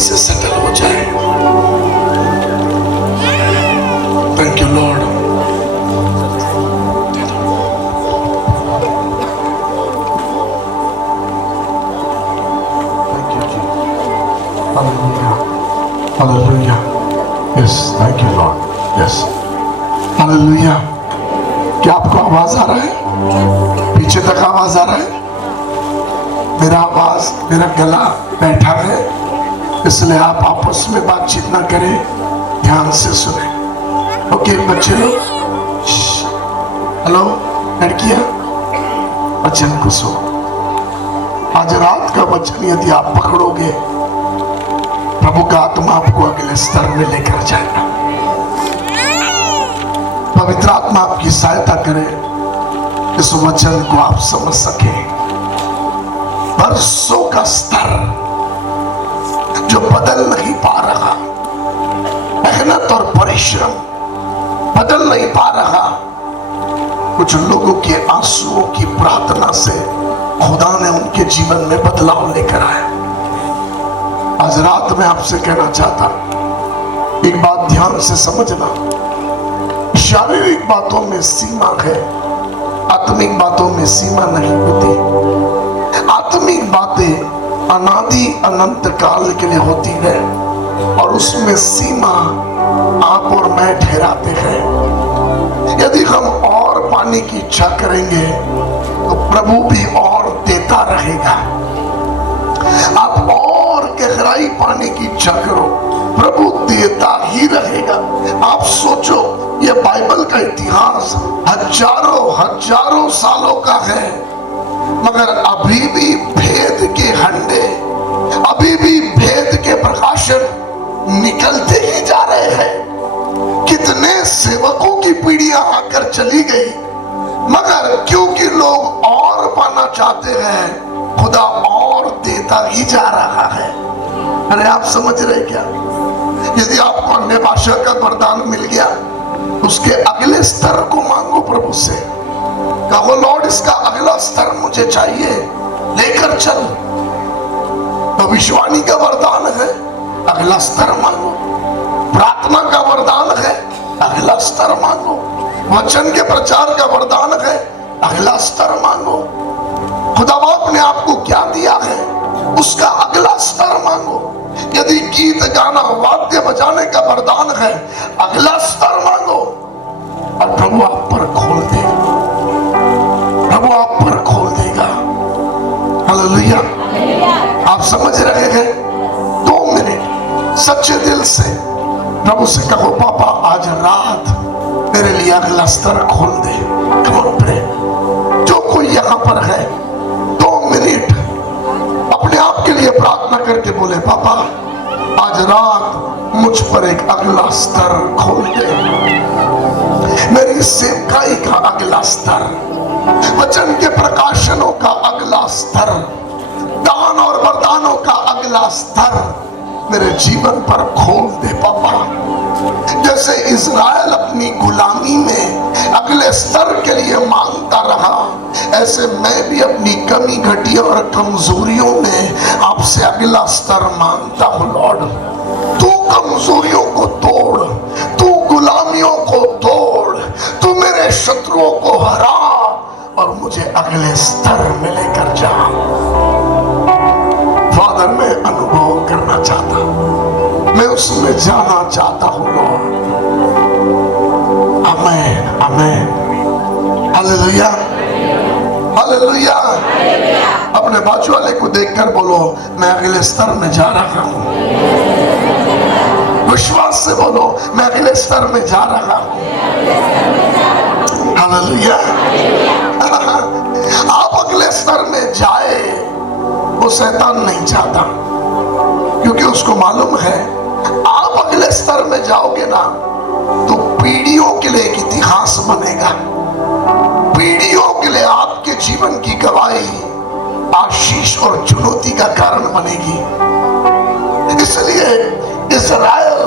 से सेटल हो जाए। Thank you Lord. Hallelujah. Yes, thank you Lord. Yes, hallelujah. क्या आपको आवाज आ रहा है? पीछे तक आवाज आ रहा है? मेरा आवाज, मेरा गला बैठा है, इसलिए आप आपस में बातचीत ना करें, ध्यान से सुने। ओके बच्चे लोग, हेलो लड़कियां, वचन को सुनो। आज रात का वचन यदि आप पकड़ोगे, प्रभु का आत्मा आपको अगले स्तर में लेकर जाएगा। पवित्र आत्मा आपकी सहायता करे, इस वचन को आप समझ सके। वर्षों का स्तर जो बदल नहीं पा रहा, मेहनत और परिश्रम बदल नहीं पा रहा, कुछ लोगों के आंसुओं की प्रार्थना से खुदा ने उनके जीवन में बदलाव लेकर आया। आज रात में आपसे कहना चाहता, एक बात ध्यान से समझना, शारीरिक बातों में सीमा है, आत्मिक बातों में सीमा नहीं होती। आत्मिक बातें अनादि अनंत काल के लिए होती है और उसमें सीमा आप और मैं ठहराते हैं। यदि हम और पाने की इच्छा करेंगे तो प्रभु भी और देता रहेगा। आप और गहराई पाने की इच्छा करो, प्रभु देता ही रहेगा। आप सोचो, ये बाइबल का इतिहास हजारों सालों का है, मगर अभी भी भेद के हंडे, अभी भी भेद के प्रकाशन निकलते ही जा रहे हैं। कितने सेवकों की पीढ़ियां आकर चली गई, मगर क्योंकि लोग और पाना चाहते हैं, खुदा और देता ही जा रहा है। अरे आप समझ रहे क्या? यदि आपको अन्य भाषा का वरदान मिल गया, उसके अगले स्तर को मांगो प्रभु से। कहो लॉर्ड, इसका अगला स्तर मुझे चाहिए, लेकर चल। भविष्यवाणी का वरदान है, अगला स्तर मांगो। प्रार्थना का वरदान है, अगला स्तर मांगो। वचन के प्रचार का वरदान है, अगला स्तर मांगो। खुदा बाप ने आपको क्या दिया है, उसका अगला स्तर मांगो। यदि गीत गाना, वाद्य बजाने का वरदान है, अगला स्तर मांगो और प्रभु आप पर खोल देगा। प्रभु आप पर खोल देगा। हालेलुया। आप समझ रहे हैं? 2 मिनट सच्चे दिल से प्रभु से कहो, पापा आज रात मेरे लिए अगला स्तर खोल दे। Come on pray. जो कोई यहाँ पर है, 2 मिनट अपने आप के लिए प्रार्थना करके बोले, पापा आज रात मुझ पर एक अगला स्तर खोल दे। मेरी सेवकाई का अगला स्तर, वचन के प्रकाशनों का अगला स्तर, दान और वरदानों का अगला स्तर मेरे जीवन पर खोल दे पापा। जैसे इज़राइल अपनी गुलामी में अगले स्तर के लिए मांगता रहा, ऐसे मैं भी अपनी कमी घटिया और कमजोरियों में आपसे अगला स्तर मांगता हूँ। लॉर्ड, तू कमजोरियों को तोड़, तू गुलामियों को तोड़, तू मेरे शत्रुओं को हरा और मुझे अगले स्तर में लेकर जा। फादर, मैं अनुभव करना चाहता हूं, मैं उसमें जाना चाहता हूं। Lord, amen amen. Hallelujah hallelujah. अपने बाजू वाले को देखकर बोलो, मैं अगले स्तर में जा रहा हूं। विश्वास से बोलो, मैं अगले स्तर में जा रहा हूं। हालेलुया। आप अगले स्तर में जाए, वो शैतान नहीं चाहता, क्योंकि उसको मालूम है आप अगले स्तर में जाओगे ना तो पीढ़ियों के लिए एक इतिहास बनेगा। पीढ़ियों के लिए आपके जीवन की गवाही आशीष और चुनौती का कारण बनेगी। इसलिए इज़राइल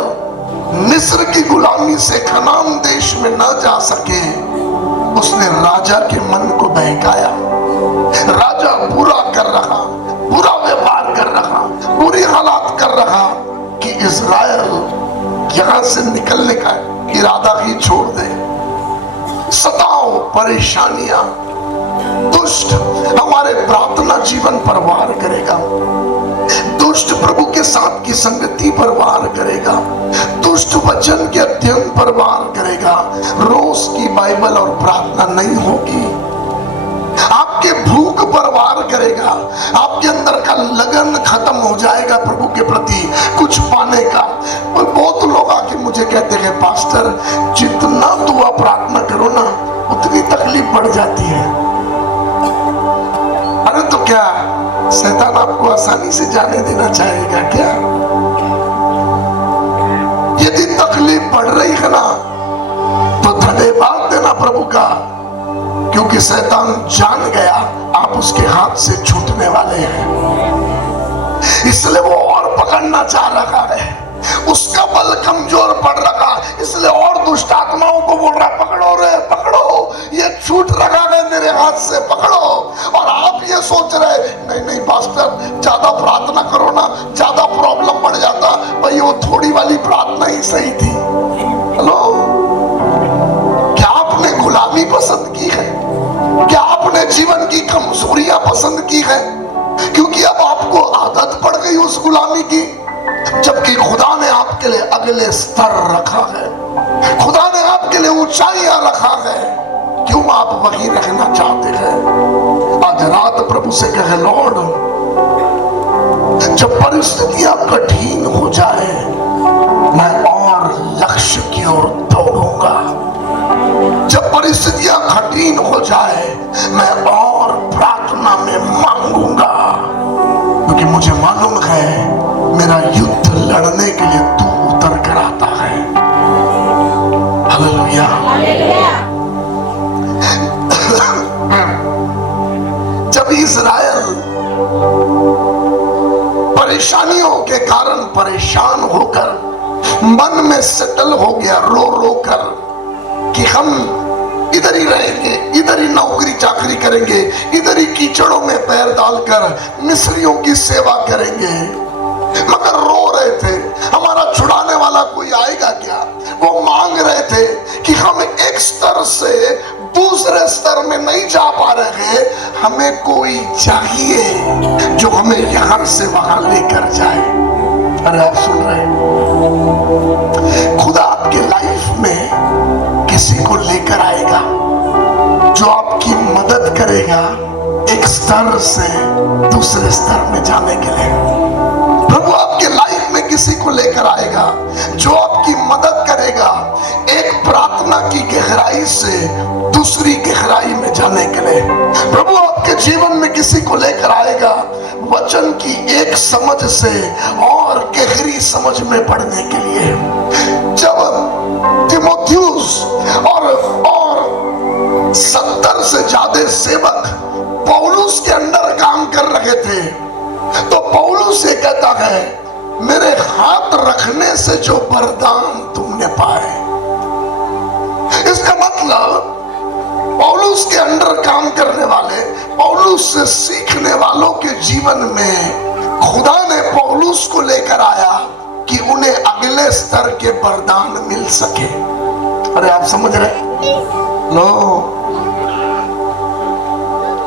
मिस्र की गुलामी से कनान देश में न जा सके, उसने राजा के मन को बहकाया। राजा बुरा कर रहा, बुरा व्यवहार कर रहा, बुरी हालात कर रहा, इस्राएल यहां से निकलने का इरादा ही छोड़ दे। सताओ, परेशानियां, दुष्ट हमारे प्रार्थना जीवन पर वार करेगा, दुष्ट प्रभु के साथ की संगति पर वार करेगा, दुष्ट वचन के अध्ययन पर वार करेगा, रोज की बाइबल और प्रार्थना नहीं होगी, आपके भूख पर वार करेगा, आपके अंदर का लगन खत्म हो जाएगा प्रभु के प्रति कुछ पाने का। और बहुत लोग आके मुझे कहते हैं पास्टर जितना दुआ प्रार्थना करो ना उतनी तकलीफ बढ़ जाती है। अरे तो क्या शैतान आपको आसानी से जाने देना चाहेगा क्या? यदि तकलीफ बढ़ रही है ना तो धन्यवाद देना प्रभु का, क्योंकि शैतान जान गया आप उसके हाथ से छूटने वाले हैं, इसलिए वो और पकड़ना चाह रहा है, उसका बल कमजोर पड़ रहा, इसलिए और दुष्ट आत्माओं को बोल रहा पकड़ो रे पकड़ो, ये छूट रहा है मेरे हाथ से, पकड़ो। और आप ये सोच रहे नहीं नहीं पास्टर ज्यादा प्रार्थना करो ना, ज्यादा प्रॉब्लम बढ़ जाता, भाई वो थोड़ी वाली प्रार्थना ही सही थी। हेलो, क्या आपने गुलामी पसंद की है? क्या आपने जीवन की कमजोरियां पसंद की है? क्योंकि अब आपको आदत पड़ गई उस गुलामी की, जबकि खुदा ने आपके लिए अगले स्तर रखा है, खुदा ने आपके लिए ऊंचाइयां रखा है, क्यों आप वही रहना चाहते हैं? आज रात प्रभु से कहे लॉर्ड, जब परिस्थितियां कठिन हो जाए मैं और लक्ष्य की ओर दौड़ूंगा, जब परिस्थितियां कठिन हो जाए मैं और प्रार्थना में मांगूंगा, क्योंकि मुझे मालूम है मेरा युद्ध लड़ने के लिए तू उतर कर आता है। हालेलुया। जब इस्राएल परेशानियों के कारण परेशान होकर मन में सेटल हो गया रो रो कर कि हम इधर ही रहेंगे, इधर ही नौकरी चाकरी करेंगे, इधर ही कीचड़ों में पैर डालकर मिस्रियों की सेवा करेंगे, मगर रो रहे थे हमारा छुड़ाने वाला कोई आएगा क्या? वो मांग रहे थे कि हम एक स्तर से दूसरे स्तर में नहीं जा पा रहे, हमें कोई चाहिए जो हमें यहां से वहां लेकर जाए। अरे आप सुन रहे, खुदा आपके लाइफ में किसी को लेकर आएगा जो आपकी मदद करेगा एक स्तर से दूसरे स्तर में जाने के लिए। प्रभु आपके लाइफ में किसी को लेकर आएगा जो आपकी मदद करेगा एक प्रार्थना की गहराई से दूसरी गहराई में जाने के लिए। प्रभु आपके जीवन में किसी को लेकर आएगा वचन की एक समझ से और गहरी समझ में पढ़ने के लिए। जब तीमुथियुस और 70 से ज्यादा सेवक पौलुस के अंडर काम कर रहे थे, तो पौलुस ये कहता है मेरे हाथ रखने से जो वरदान तुमने पाए, इसका मतलब पौलुस के अंडर काम करने वाले, पौलुस से सीखने वालों के जीवन में खुदा ने पौलुस को लेकर आया कि उन्हें अगले स्तर के वरदान मिल सके। अरे आप समझ रहे लो,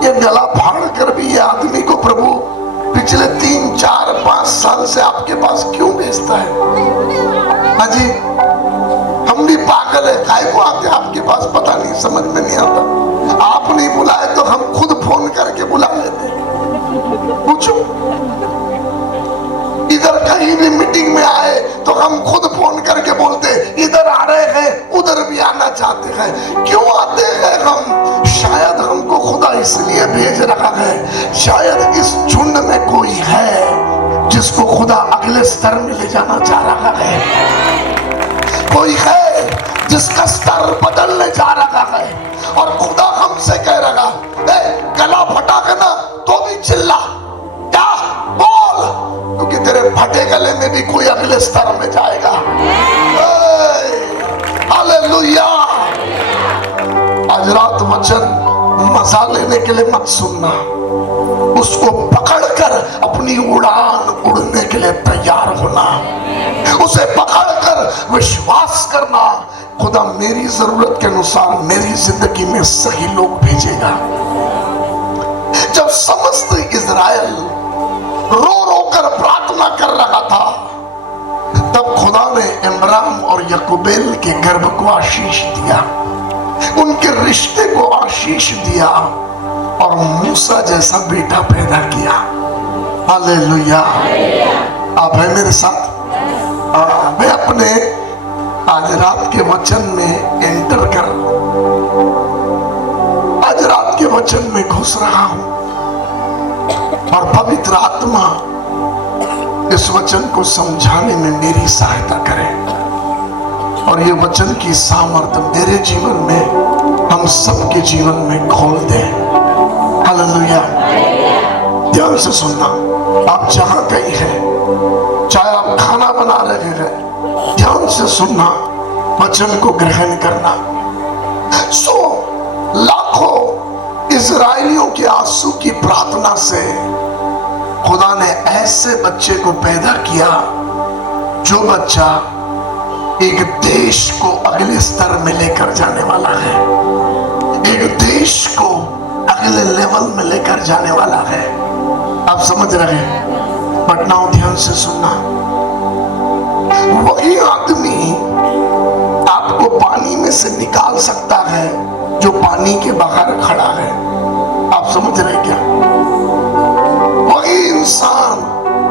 ये गला फाड़ कर भी ये आदमी को प्रभु पिछले 3, 4, 5 साल से आपके पास क्यों भेजता है? हाँ जी, हम भी पागल है, काहे को आते आपके पास पता नहीं, समझ में नहीं आता। आप नहीं बुलाए तो हम खुद फोन करके बुला लेते। पूछो, इधर कहीं भी मीटिंग में आए तो हम खुद फोन करके बोलते इधर आ रहे हैं, उधर भी आना चाहते हैं। क्यों आते हैं हम? शायद हमको खुदा इसलिए भेज रहा है, शायद इस झुंड में कोई है जिसको खुदा अगले स्तर में ले जाना चाह रहा है, कोई है जिसका स्तर बदलने जा रहा है। और खुदा हमसे कह रहा है गला फटा के ना तो भी चिल्ला, क्या बोल, क्योंकि तेरे फटे गले में भी कोई अगले स्तर में जाएगा। हालेलुया। आज रात वचन मजा लेने के लिए मत सुनना, उसको पकड़कर अपनी उड़ान उड़ने के लिए तैयार होना, उसे विश्वास करना, खुदा मेरी जरूरत के अनुसार मेरी जिंदगी में सही लोग भेजेगा। जब समस्त इजराइल रो रो कर प्रार्थना कर रहा था, तब खुदा ने इमरान और यकूबेल के गर्भ को आशीष दिया, उनके रिश्ते को आशीष दिया और मूसा जैसा बेटा पैदा किया। हालेलुया। आप है मेरे साथ? मैं अपने आज रात के वचन में एंटर कर, आज रात के वचन में घुस रहा हूं और पवित्र आत्मा इस वचन को समझाने में मेरी सहायता करे और ये वचन की सामर्थ्य मेरे जीवन में, हम सबके जीवन में खोल दे। हालेलुया। ध्यान से सुनना, आप जहां कहीं हैं, चाहे आप खाना बना रहे हैं, ध्यान से सुनना, वचन को ग्रहण करना। लाखों इजराइलियों के आंसू की प्रार्थना से खुदा ने ऐसे बच्चे को पैदा किया जो बच्चा एक देश को अगले स्तर में लेकर जाने वाला है, एक देश को अगले लेवल में लेकर जाने वाला है। आप समझ रहे हैं? बट नाउ ध्यान से सुनना, वही आदमी आपको पानी में से निकाल सकता है जो पानी के बाहर खड़ा है। आप समझ रहे क्या? वही इंसान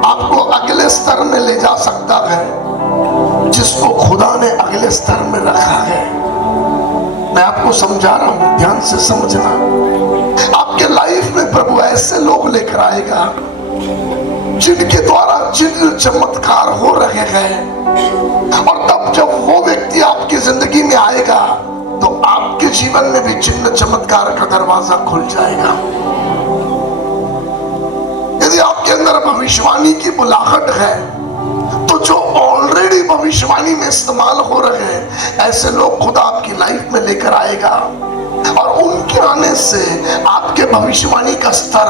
आपको अगले स्तर में ले जा सकता है जिसको खुदा ने अगले स्तर में रखा है। मैं आपको समझा रहा हूं, ध्यान से समझना। आपके लाइफ में प्रभु ऐसे लोग लेकर आएगा जिनके द्वारा चिन्ह चमत्कार हो रहे हैं, और तब जब वो व्यक्ति आपकी जिंदगी में आएगा तो आपके जीवन में भी चिन्ह चमत्कार का दरवाजा खुल जाएगा। यदि आपके अंदर भविष्यवाणी की बुलाहट है तो जो ऑलरेडी भविष्यवाणी में इस्तेमाल हो रहे हैं, ऐसे लोग खुदा आपकी लाइफ में लेकर आएगा और उनके आने से आपके भविष्यवाणी का स्तर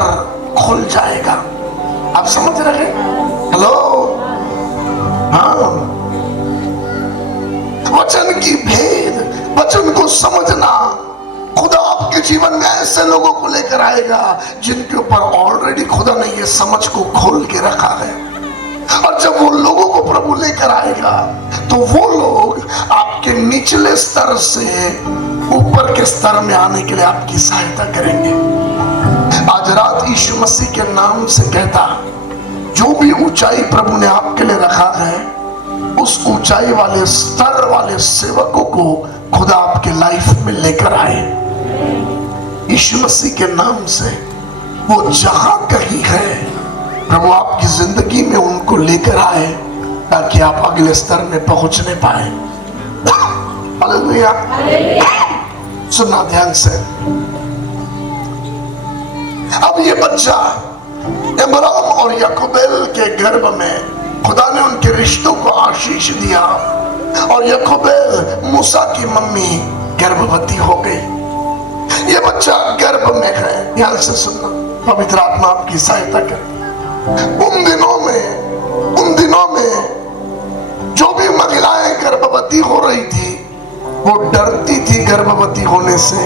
खुल जाएगा। आप समझ रहे हैं? हेलो, हाँ। वचन की भेद, वचन को समझना, खुदा आपके जीवन में ऐसे लोगों को लेकर आएगा जिनके ऊपर ऑलरेडी खुदा ने ये समझ को खोल के रखा है। और जब वो लोगों को प्रभु लेकर आएगा तो वो लोग आपके निचले स्तर से ऊपर के स्तर में आने के लिए आपकी सहायता करेंगे। आज रात यीशु मसीह के नाम से कहता, जो भी ऊंचाई प्रभु ने आपके लिए रखा है, उस ऊंचाई वाले स्तर वाले सेवकों को खुदा आपके लाइफ में लेकर आए। यीशु मसीह के नाम से वो जहां कहीं है, प्रभु आपकी जिंदगी में उनको लेकर आए ताकि आप अगले स्तर में पहुंचने पाए। हालेलुया। सुनना ध्यान से। अब ये बच्चा इमरान और यकूबेल के गर्भ में खुदा ने उनके रिश्तों को आशीष दिया और यकूबेल मूसा की मम्मी गर्भवती हो गई। ये बच्चा गर्भ में है, ध्यान से सुनना, पवित्र आत्मा आपकी सहायता करे। उन दिनों में जो भी महिलाएं गर्भवती हो रही थी वो डरती थी गर्भवती होने से,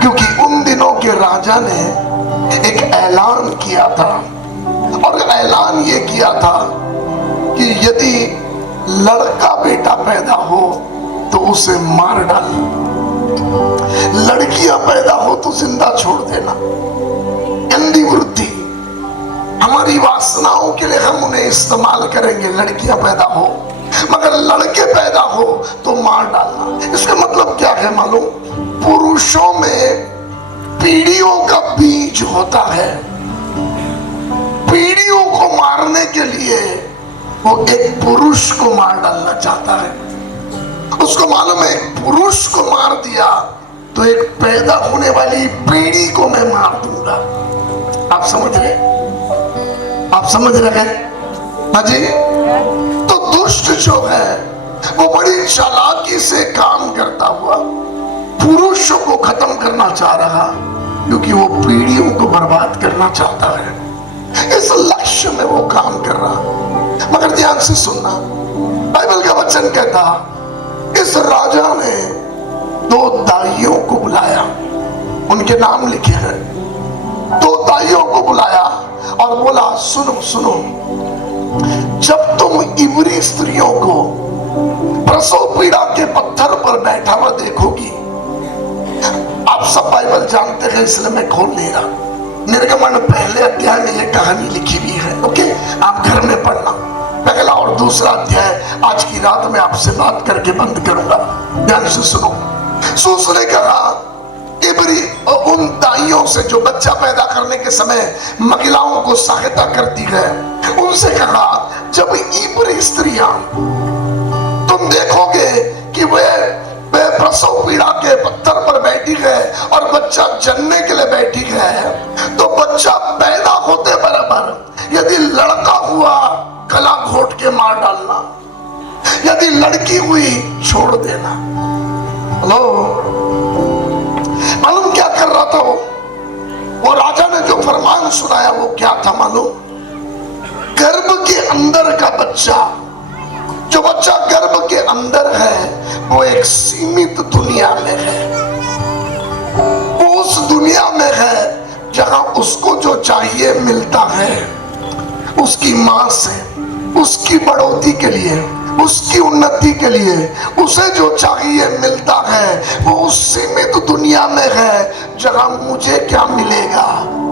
क्योंकि उन दिनों के राजा ने एक ऐलान किया था, और ऐलान ये किया था कि यदि लड़का बेटा पैदा हो तो उसे मार डाल, लड़कियां पैदा हो तो जिंदा छोड़ देना। गंदी वृत्ति, हमारी वासनाओं के लिए हम उन्हें इस्तेमाल करेंगे, लड़कियां पैदा हो, मगर लड़के पैदा हो तो मार डालना। इसका मतलब क्या है मालूम? पुरुषों में पीढ़ियों का बीज होता है, पीढ़ियों को मारने के लिए वो एक पुरुष को मार डालना चाहता है। उसको मालूम है पुरुष को मार दिया तो एक पैदा होने वाली पीढ़ी को मैं मार दूंगा। आप समझ रहे? आप समझ रहे? हाँ जी। तो दुष्ट जो है वो बड़ी चालाकी से काम करता हुआ पुरुषों को खत्म करना चाह रहा, क्योंकि वो पीढ़ियों को बर्बाद करना चाहता है। इस लक्ष्य में वो काम कर रहा। मगर ध्यान से सुनना, बाइबल का वचन कहता, इस राजा ने 2 दाइयों को बुलाया, उनके नाम लिखे हैं। 2 दाइयों को बुलाया और बोला, सुनो सुनो, जब तुम इब्री स्त्रियों को प्रसव पीड़ा के पत्थर पर बैठा हुआ देखोगी, आप सब बाइबल जानते हैं इसलिए मैं खोल नहीं रहा। निर्गमन पहले अध्याय में यह कहानी लिखी हुई है, ओके, आप घर में पढ़ना। पहला और दूसरा अध्याय आज की रात में आपसे बात करके बंद करूंगा, ध्यान से सुनो। उसने कहा, इब्री उन दाइयों से जो बच्चा पैदा करने के समय महिलाओं को सहायता करती है, उनसे कहा, जब इब्री स्त्रियां तुम देखोगे कि वे प्रसव पीड़ा के पत्थर पर बैठी है और बच्चा जन्मने के लिए बैठी है, तो बच्चा पैदा होते बराबर यदि लड़का हुआ गला घोट के मार डालना, यदि लड़की हुई छोड़ देना। हेलो, मालूम क्या कर रहा था वो राजा ने जो फरमान सुनाया वो क्या था मालूम? गर्भ के अंदर का बच्चा, जो बच्चा गर्भ के अंदर है वो एक सीमित दुनिया में है। वो उस दुनिया में है जहां उसको जो चाहिए मिलता है, उसकी मां से उसकी बढ़ोतरी के लिए, उसकी उन्नति के लिए उसे जो चाहिए मिलता है। वो उस सीमित दुनिया में है जहां मुझे क्या मिलेगा,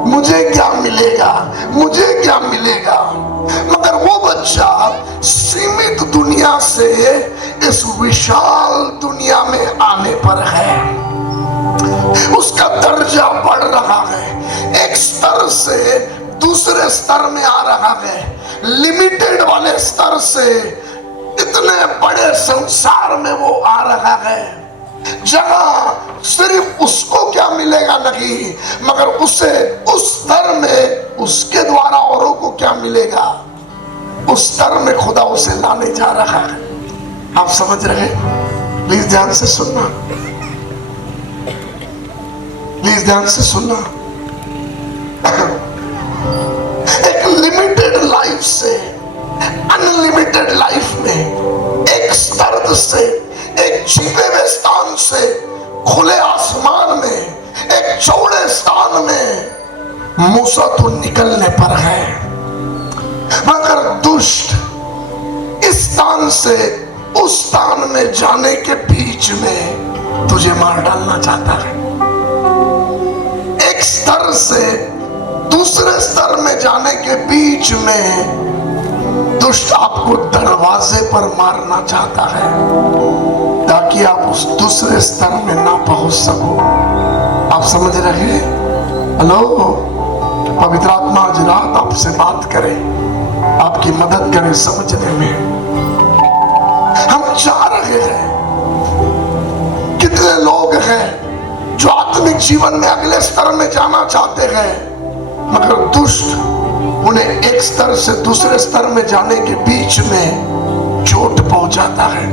मुझे क्या मिलेगा, मुझे क्या मिलेगा। मगर वो बच्चा सीमित दुनिया से इस विशाल दुनिया में आने पर है, उसका दर्जा बढ़ रहा है, एक स्तर से दूसरे स्तर में आ रहा है, लिमिटेड वाले स्तर से इतने बड़े संसार में वो आ रहा है जहां सिर्फ उसको क्या मिलेगा नहीं, मगर उसे उस स्तर में उसके द्वारा औरों को क्या मिलेगा, उस स्तर में खुदा उसे लाने जा रहा है। आप समझ रहे? प्लीज ध्यान से सुनना, प्लीज ध्यान से सुनना। एक लिमिटेड लाइफ से अनलिमिटेड लाइफ में, एक स्तर से, एक छिपे हुए स्थान से खुले आसमान में, एक चौड़े स्थान में मूसा तो निकलने पर है, मगर दुष्ट इस स्थान से उस स्थान में जाने के बीच में तुझे मार डालना चाहता है। एक स्तर से दूसरे स्तर में जाने के बीच में दुष्ट आपको दरवाजे पर मारना चाहता है ताकि आप उस दूसरे स्तर में ना पहुंच सको। आप समझ रहे? हेलो, पवित्र आत्मा आज रात आपसे बात करे, आपकी मदद करे समझने में। हम चाह रहे हैं, कितने लोग हैं जो आत्मिक जीवन में अगले स्तर में जाना चाहते हैं, मगर दुष्ट उन्हें एक स्तर से दूसरे स्तर में जाने के बीच में चोट पहुंचाता है,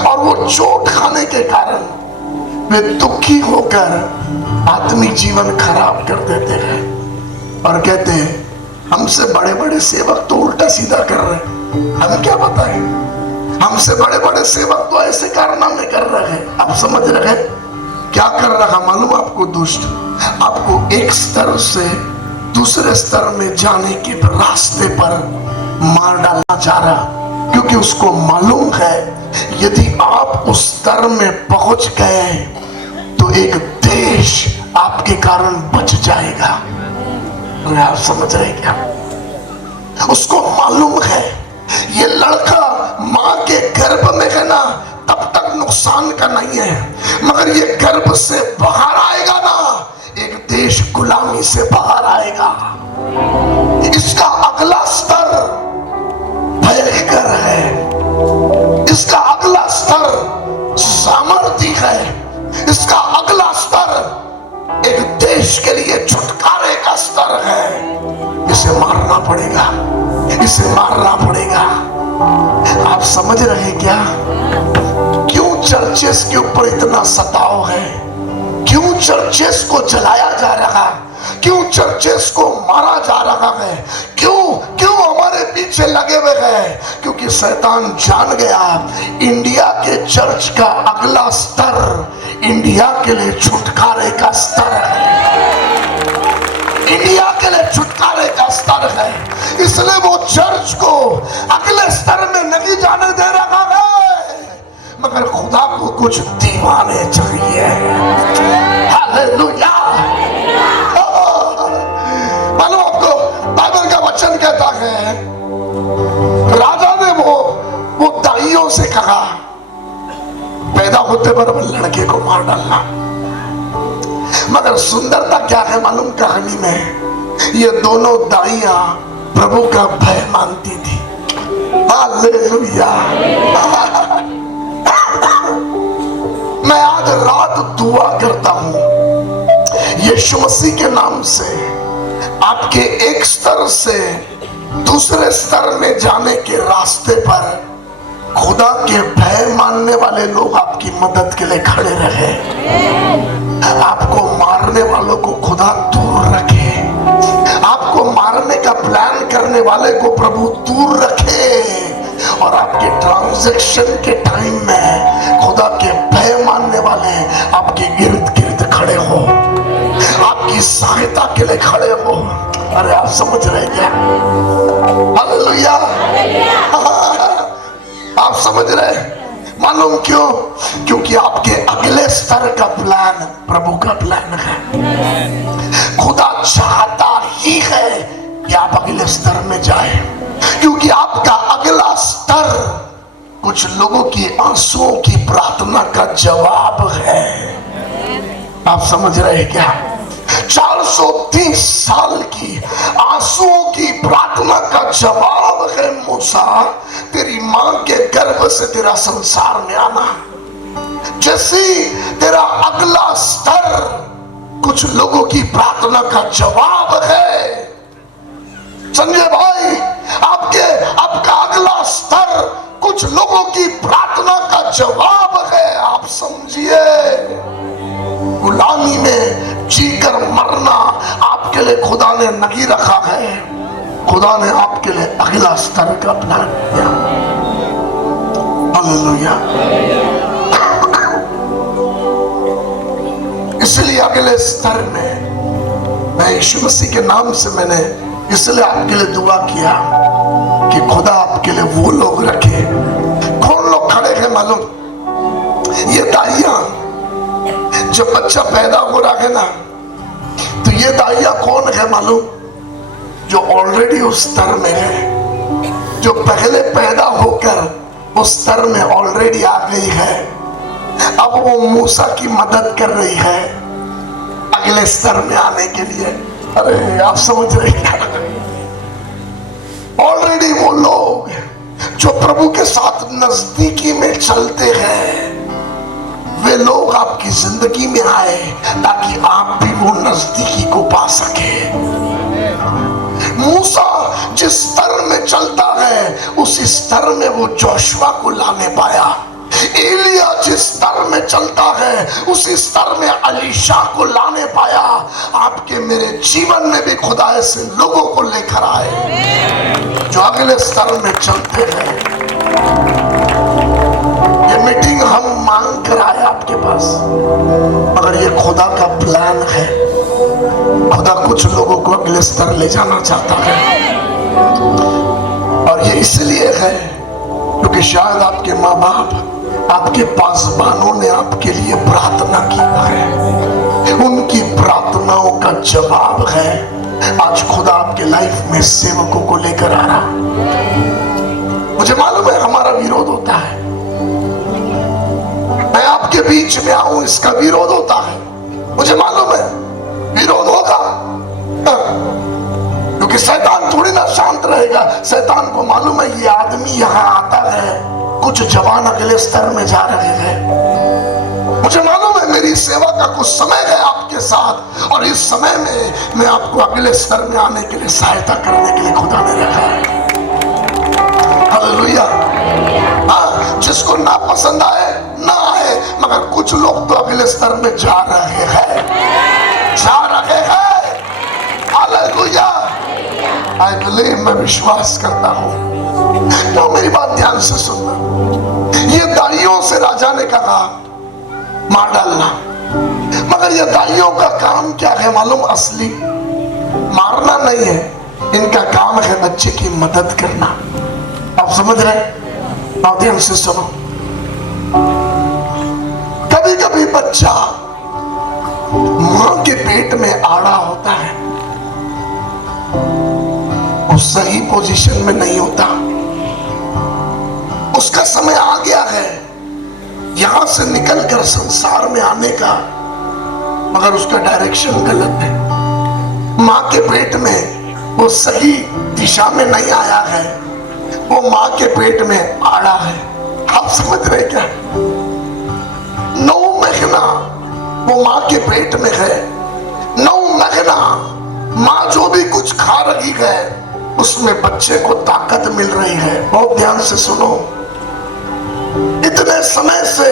और वो चोट खाने के कारण वे दुखी होकर आत्मिक जीवन खराब कर देते हैं और कहते हैं हमसे बड़े बड़े सेवक तो उल्टा सीधा कर रहे हैं, हम क्या बताएं, हमसे बड़े बड़े सेवक तो ऐसे कारनामे कर रहे हैं। आप समझ रहे? क्या कर रहा मालूम आपको? दुष्ट आपको एक स्तर से दूसरे स्तर में जाने के रास्ते पर मार डालना चाह रहा, क्योंकि उसको मालूम है यदि आप उस स्तर में पहुंच गए तो एक देश आपके कारण बच जाएगा। अरे आप समझ रहे क्या? उसको मालूम है ये लड़का मां के गर्भ में है ना, तब तक नुकसान का नहीं है, मगर ये गर्भ से बाहर आएगा ना, एक देश गुलामी से बाहर आएगा। इसका अगला स्तर भयंकर है, इसका अगला स्तर सामर्थ्य है, इसका अगला स्तर एक देश के लिए छुटकारे का स्तर है। इसे मारना पड़ेगा, इसे मारना पड़ेगा। आप समझ रहे क्या? क्यों चर्चेस के ऊपर इतना सताव है? क्यों चर्चेस को जलाया जा रहा है? क्यों चर्चेस को मारा जा रहा है? क्यों क्यों हमारे पीछे लगे हुए हैं? क्योंकि शैतान जान गया इंडिया के चर्च का अगला स्तर इंडिया के लिए छुटकारे का स्तर है, इंडिया के लिए छुटकारे का स्तर है। इसलिए वो चर्च को अगले स्तर में नहीं जाने दे रहा है, मगर खुदा को कुछ दीवाने चाहिए। हालेलुया। मालूम आपको बाइबल का वचन कहता है राजा ने वो दाइयों से कहा पैदा होते पर लड़के को मार डालना, मगर सुंदरता क्या है मालूम कहानी में, ये दोनों दाइयां प्रभु का भय मानती थी। हालेलुया। मैं आज रात दुआ करता हूं यीशु मसीह के नाम से आपके एक स्तर से दूसरे स्तर में जाने के रास्ते पर खुदा के भय मानने वाले लोग आपकी मदद के लिए खड़े रहे। आपको मारने वालों को खुदा दूर रखे, आपको मारने का प्लान करने वाले को प्रभु दूर रखे, और आपके ट्रांजैक्शन के टाइम में खुदा के भय मानने वाले आपके गिर्द गिर्द खड़े हो, आपकी सहायता के लिए खड़े हो। अरे आप समझ रहे क्या? हालेलुया। आप समझ रहे? मालूम क्यों? क्योंकि आपके अगले स्तर का प्लान प्रभु का प्लान है। खुदा चाहता ही है कि आप अगले स्तर में जाए, क्योंकि आपका अगला स्तर कुछ लोगों की आंसुओं की प्रार्थना का जवाब है। आप समझ रहे क्या? 430 साल की आंसुओं की प्रार्थना का जवाब है मूसा, तेरी मां के गर्भ से तेरा संसार में आना। जैसे तेरा अगला स्तर कुछ लोगों की प्रार्थना का जवाब है। संजय भाई, आपका अगला स्तर कुछ लोगों की प्रार्थना का जवाब है। आप समझिए, गुलामी में जीकर मरना आपके लिए खुदा ने नहीं रखा है, खुदा ने आपके लिए अगला स्तर का प्लान किया। हालेलुया। इसलिए अगले स्तर में मैं यीशु मसीह के नाम से मैंने इसलिए आपके लिए दुआ किया कि खुदा आपके लिए वो लोग रखे। कौन लोग खड़े हैं मालूम? ये दाइयां, जब बच्चा पैदा हो रहा है ना, तो ये दाइया कौन है मालूम? जो ऑलरेडी उस स्तर में है, जो पहले पैदा होकर उस स्तर में ऑलरेडी आ गई है। अब वो मूसा की मदद कर रही है अगले स्तर में आने के लिए। अरे आप समझ रहे क्या? ऑलरेडी वो लोग जो प्रभु के साथ नजदीकी में चलते हैं, वे लोग आपकी जिंदगी में आए ताकि आप भी वो नजदीकी को पा सके। मूसा जिस स्तर में चलता है उसी स्तर में वो जोशुआ को लाने पाया। एलिया जिस स्तर में चलता है उसी स्तर में अलीशा को लाने पाया। आपके मेरे जीवन में भी खुदा ऐसे लोगों को लेकर आए जो अगले स्तर में चलते हैं। ये मीटिंग हम मांग कर आए आपके पास, मगर ये खुदा का प्लान है। खुदा कुछ लोगों को अगले स्तर ले जाना चाहता है, और ये इसलिए है क्योंकि शायद आपके माँ बाप, आपके पासबानों ने आपके लिए प्रार्थना की है। उनकी प्रार्थनाओं का जवाब है आज खुदा आपके लाइफ में सेवकों को लेकर आ रहा। मुझे मालूम है हमारा विरोध होता है, मैं आपके बीच में आऊं इसका विरोध होता है, मुझे मालूम है विरोध होगा, क्योंकि शैतान थोड़ी ना शांत रहेगा। शैतान को मालूम है ये आदमी यहाँ आता है, कुछ जवान अगले स्तर में जा रहे हैं। मुझे मालूम है मेरी सेवा का कुछ समय है आपके साथ, और इस समय में मैं आपको अगले स्तर में आने के लिए सहायता करने के लिए खुदा ने रखा है। हालेलुया। हाँ, जिसको ना पसंद आए ना आए, मगर कुछ लोग तो अगले स्तर में जा रहे हैं, जा रहे हैं। हालेलुया। आई बिलीव, मैं विश्वास करता हूँ। तो मेरी बात ध्यान जाने का कहा, मार डालना। मगर ये दाइयों का काम क्या है मालूम? असली मारना नहीं है, इनका काम है बच्चे की मदद करना। आप समझ रहे? आप ध्यान से सुनो। कभी कभी बच्चा मां के पेट में आड़ा होता है, वो सही पोजीशन में नहीं होता, उसका समय आ गया है यहां से निकलकर संसार में आने का, मगर उसका डायरेक्शन गलत है। मां के पेट में वो सही दिशा में नहीं आया है, वो मां के पेट में आड़ा है। आप समझ रहे क्या? 9 महीना वो मां के पेट में है। 9 महीना मां जो भी कुछ खा रही है उसमें बच्चे को ताकत मिल रही है। बहुत ध्यान से सुनो। इतने समय से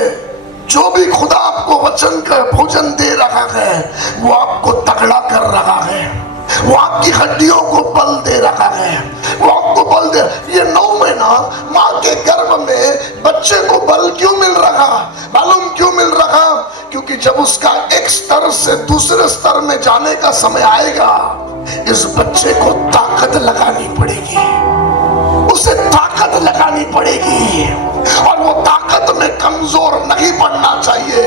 जो भी खुदा आपको वचन का भोजन दे रहा है वो आपको तगड़ा कर रहा है, वो आपकी हड्डियों को बल दे रहा है, वो आपको बल दे। ये 9 महीना मां के गर्भ में बच्चे को बल क्यों मिल रहा? मालूम क्यों मिल रहा? क्योंकि जब उसका एक स्तर से दूसरे स्तर में जाने का समय आएगा, इस बच्चे को ताकत लगानी पड़ेगी, उसे ताकत लगानी पड़ेगी, और वो ताकत में कमजोर नहीं पड़ना चाहिए।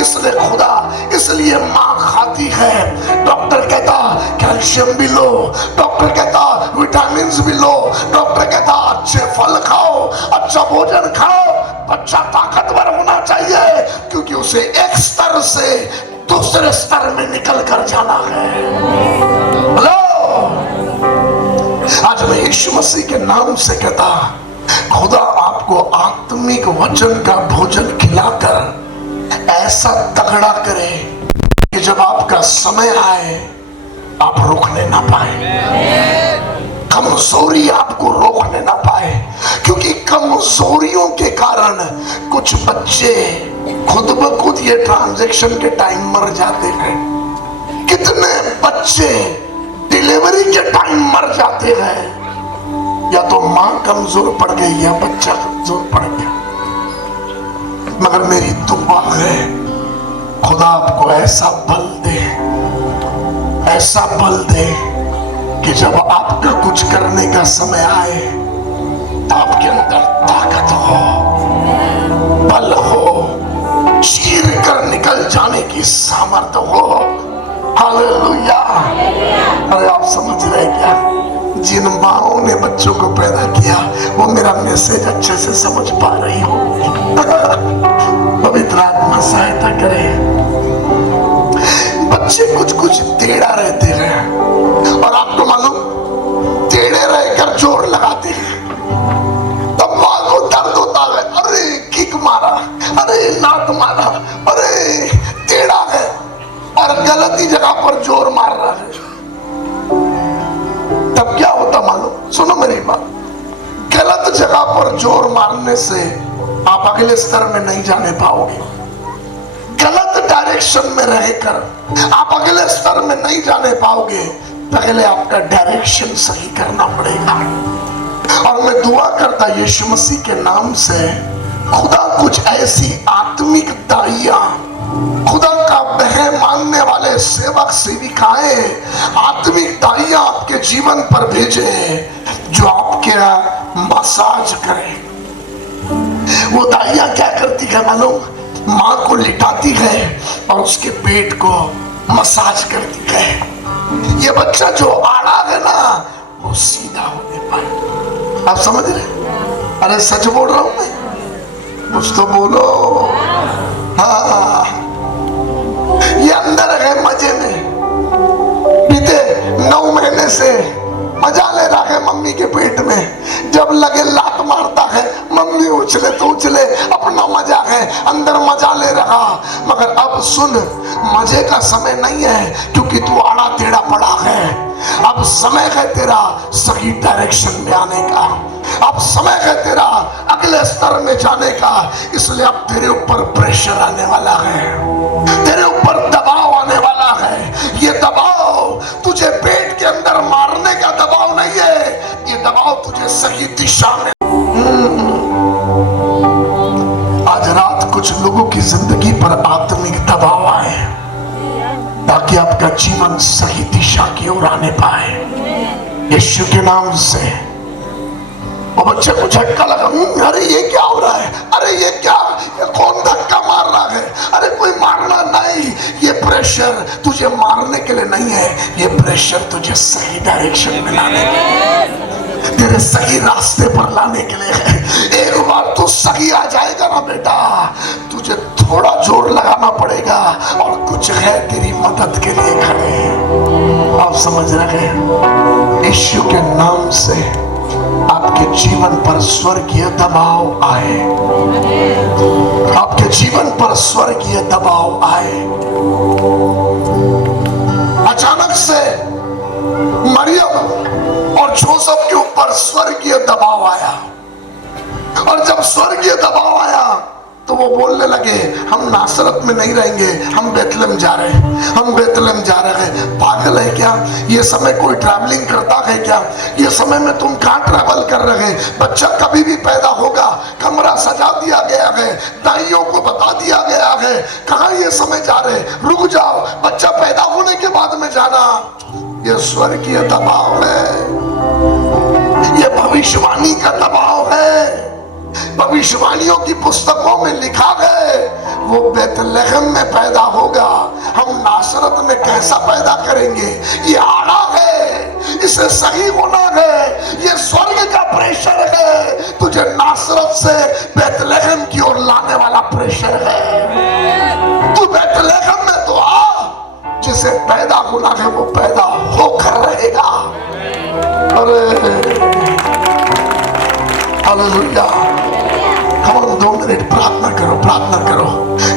इसलिए खुदा, इसलिए मां खाती है। डॉक्टर कहता कैल्शियम भी लो, डॉक्टर कहता विटामिन भी लो, डॉक्टर कहता अच्छे फल खाओ, अच्छा भोजन खाओ। बच्चा ताकतवर होना चाहिए क्योंकि उसे एक स्तर से दूसरे स्तर में निकल कर जाना है। हेलो, आज मैं यीशु मसीह के नाम से कहता, खुदा आपको आत्मिक वचन का भोजन खिलाकर ऐसा तगड़ा करे कि जब आपका समय आए आप रोकने ना पाए, कमजोरी आपको रोकने ना पाए। क्योंकि कमजोरियों के कारण कुछ बच्चे खुद ब खुद ये ट्रांजैक्शन के टाइम मर जाते हैं। कितने बच्चे डिलीवरी के टाइम मर जाते हैं, या तो मां कमजोर पड़ गई या बच्चा कमजोर पड़ गया। मगर मेरी दुआ है खुदा आपको ऐसा बल दे, ऐसा बल दे कि जब आपका कुछ करने का समय आए तो आपके अंदर ताकत हो, बल हो, चीर कर निकल जाने की सामर्थ्य हो। हालेलुया। अरे आप समझ रहे क्या? जिन माओं ने बच्चों को पैदा किया वो मेरा मैसेज अच्छे से समझ पा रही हो। पवित्र आत्मा सहायता करे। बच्चे कुछ कुछ टेढ़ा रहते हैं और आपको मालूम, टेढ़े रहकर जोर लगाते हैं तब मां को दर्द होता है। अरे किक मारा, अरे लात मारा, अरे टेढ़ा है और गलत ही जगह पर जोर मार रहा है। तब क्या होता मालूम? सुनो मेरी बात, गलत जगह पर जोर मारने से आप अगले स्तर में नहीं जाने पाओगे। गलत डायरेक्शन में रहकर आप अगले स्तर में नहीं जाने पाओगे। पहले आपका डायरेक्शन सही करना पड़ेगा। और मैं दुआ करता यीशु मसीह के नाम से, खुदा कुछ ऐसी आत्मिक दाइयां, खुदा का बह मानने वाले सेवक सेविकाएं, आत्मिक दाइयां आपके जीवन पर भेजे जो आपके मसाज करें। वो दाइयां क्या करती है मालूम? मां को लिटाती है और उसके पेट को मसाज करती है। ये बच्चा जो आड़ा है ना वो सीधा होने पाए। आप समझ रहे? अरे सच बोल रहा हूं मैं, कुछ तो बोलो। हाँ, ये अंदर है मजे में। बीते 9 महीने से मजा ले रहा है मम्मी के पेट में। जब लगे लात मारता है, मम्मी उछले तो उछले, अपना मजा है, अंदर मजा ले रहा। मगर अब सुन, मजे का समय नहीं है क्योंकि तू आड़ा टेढ़ा पड़ा है। अब समय है तेरा सही डायरेक्शन में आने का, अब समय है तेरा अगले स्तर में जाने का। इसलिए अब तेरे ऊपर प्रेशर आने वाला है, तेरे ऊपर दबाव आने वाला है। ये दबाव तुझे पेट के अंदर मारने का दबाव नहीं है, ये दबाव तुझे सही दिशा में। आज रात कुछ लोग जीवन सही दिशा की ओर आने पाए यीशु के नाम से। वो बच्चे को झटका लगा, अरे ये क्या हो रहा है, अरे ये क्या, ये कौन धक्का मार रहा है, अरे कोई मारना नहीं, ये प्रेशर तुझे मारने के लिए नहीं है, ये प्रेशर तुझे सही डायरेक्शन में लाने के लिए, तेरे सही रास्ते पर लाने के लिए है। एक बार तू सही आ जाएगा ना बेटा, तुझे थोड़ा जोर लगाना पड़ेगा और कुछ है तेरी मदद के लिए खड़े। आप समझ रहे हैं? यीशु के नाम से आपके जीवन पर स्वर्गीय दबाव आए, आपके जीवन पर स्वर्गीय दबाव आए। अचानक से मरियम और जोसेफ के ऊपर स्वर्गीय दबाव आया, और जब स्वर्गीय दबाव आया तो वो बोलने लगे, हम नासरत में नहीं रहेंगे, हम बेतलेहम जा रहे हैं, हम बेतलेहम जा रहे हैं। पागल है क्या? ये समय कोई ट्रैवलिंग करता है क्या? ये समय में तुम कहाँ ट्रैवल कर रहे हैं? बच्चा कभी भी पैदा होगा, कमरा सजा दिया गया है, दाइयों को बता दिया गया है, कहाँ ये समय जा रहे, रुक जाओ, बच्चा पैदा होने के बाद में जाना। ये स्वर्गीय दबाव है, ये भविष्यवाणी का दबाव है। भविष्यवाणियों की पुस्तकों में लिखा है वो बेतलेहम में पैदा होगा, हम नासरत में कैसा पैदा करेंगे? ये आड़ा है, इसे सही होना है, ये स्वर्ग का प्रेशर है, तुझे नासरत से बेतलेहम की ओर लाने वाला प्रेशर है। तू बेतलेहम में तो आ, जिसे पैदा होना है वो पैदा होकर रहेगा। अरे हालेलुया। कम 2 मिनट प्रार्थना करो, प्रार्थना करो,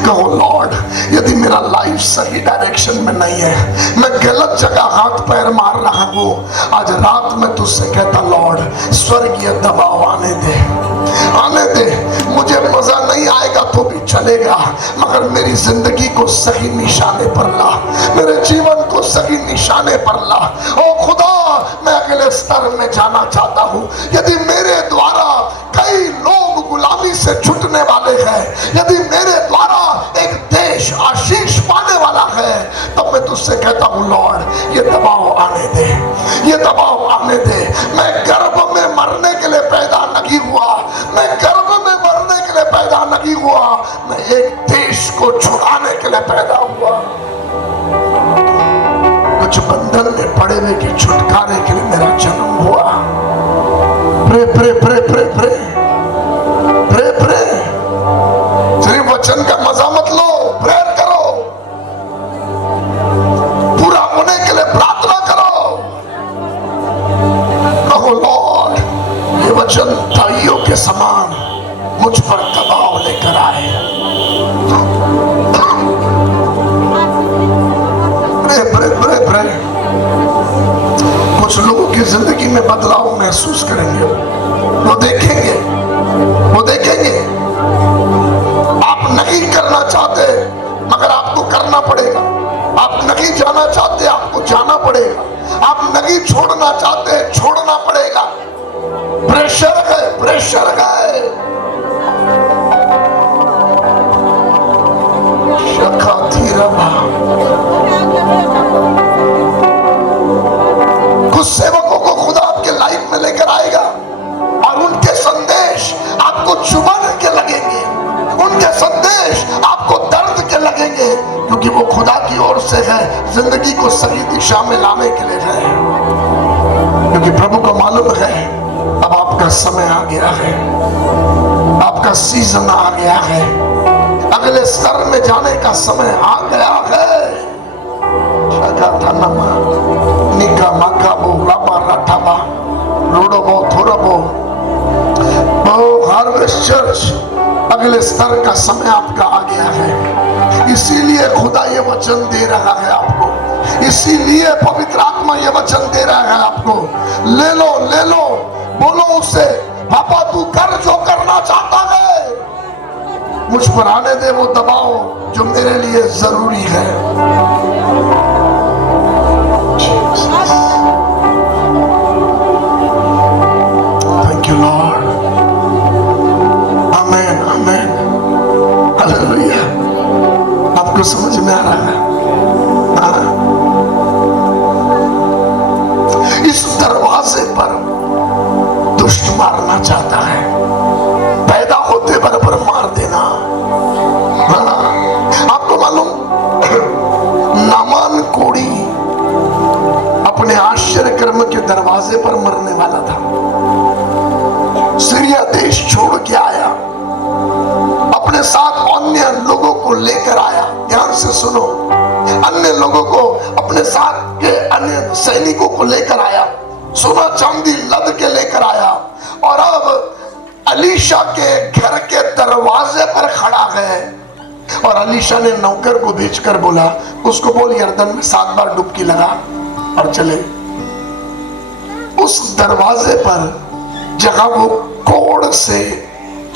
कहो लॉर्ड, यदि मेरा लाइफ सही डायरेक्शन में नहीं है, मैं गलत जगह हाथ पैर मार रहा हूँ, आज रात में तुझसे कहता लॉर्ड स्वर्गीय दबाव आने दे, आने दे। मुझे मजा नहीं आएगा तो भी चलेगा, मगर मेरी जिंदगी को सही निशाने पर ला, मेरे जीवन को सही निशाने पर ला। ओ खुदा, मैं अगले स्तर में जाना चाहता हूँ। यदि मेरे द्वारा कई लोग गुलामी से छूटने वाले हैं, यदि मेरे द्वारा एक देश आशीष पाने वाला है, तब मैं तुझसे कहता हूँ लॉर्ड ये दबाव आने दे, ये दबाव आने दे। मैं गर्भ में मरने के लिए पैदा नहीं हुआ, मैं गर्भ में मरने के लिए पैदा नहीं हुआ, मैं एक देश को छुड़ाने के लिए पैदा हुआ। कुछ बंधन में पड़े हुए के छुटकारे के लिए मेरा जन्म हुआ। Pray pray pray pray pray pray pray, सिर्फ वचन का मजा मत लो, प्रेयर करो, पूरा होने के लिए प्रार्थना करो। कहो लॉर्ड ये वचन ताइयों के समान मुझ पर दबाव लेकर आए। Pray pray pray pray. कुछ लोगों की जिंदगी में बदलाव महसूस करेंगे, वो देखेंगे, वो देखेंगे। आप नहीं करना चाहते मगर आपको करना पड़ेगा, आप नहीं जाना चाहते आपको जाना पड़ेगा, आप नहीं छोड़ना चाहते छोड़ना पड़ेगा। प्रेशर है, प्रेशर है। कुछ सेवकों को खुदा आपके लाइफ में लेकर आएगा और उनके संदेश आपको चुभाने के लगेंगे, उनके संदेश आपको दर्द के लगेंगे, क्योंकि वो खुदा की ओर से है, जिंदगी को सही दिशा में लाने के लिए है। क्योंकि प्रभु को मालूम है अब आपका समय आ गया है, आपका सीजन आ गया है, अगले स्तर में जाने का समय आ गया है। हार्वेस्ट चर्च अगले स्तर का समय आपका आ गया है, इसीलिए खुदा ये वचन दे रहा है आपको, इसीलिए पवित्र आत्मा ये वचन दे रहा है आपको। ले लो, ले लो, बोलो उससे, पापा तू कर जो करना चाहता है, मुझ पर आने दे वो दबाव जो मेरे लिए जरूरी है। Thank you Lord. Amen, amen, hallelujah. आपको समझ में आ रहा है? दरवाजे पर मरने वाला था। सीरिया देश छोड़ के आया, अपने साथ अन्य लोगों को लेकर आया। ध्यान से सुनो, अन्य लोगों को अपने साथ के अन्य सैनिकों को लेकर आया, सोना चांदी लद के लेकर आया, और अब अलीशा के घर के दरवाजे पर खड़ा है। और अलीशा ने नौकर को भेजकर बोला, उसको बोल यर्दन में 7 बार डुबकी लगा और चले। उस दरवाजे पर जहां वो कोड़ से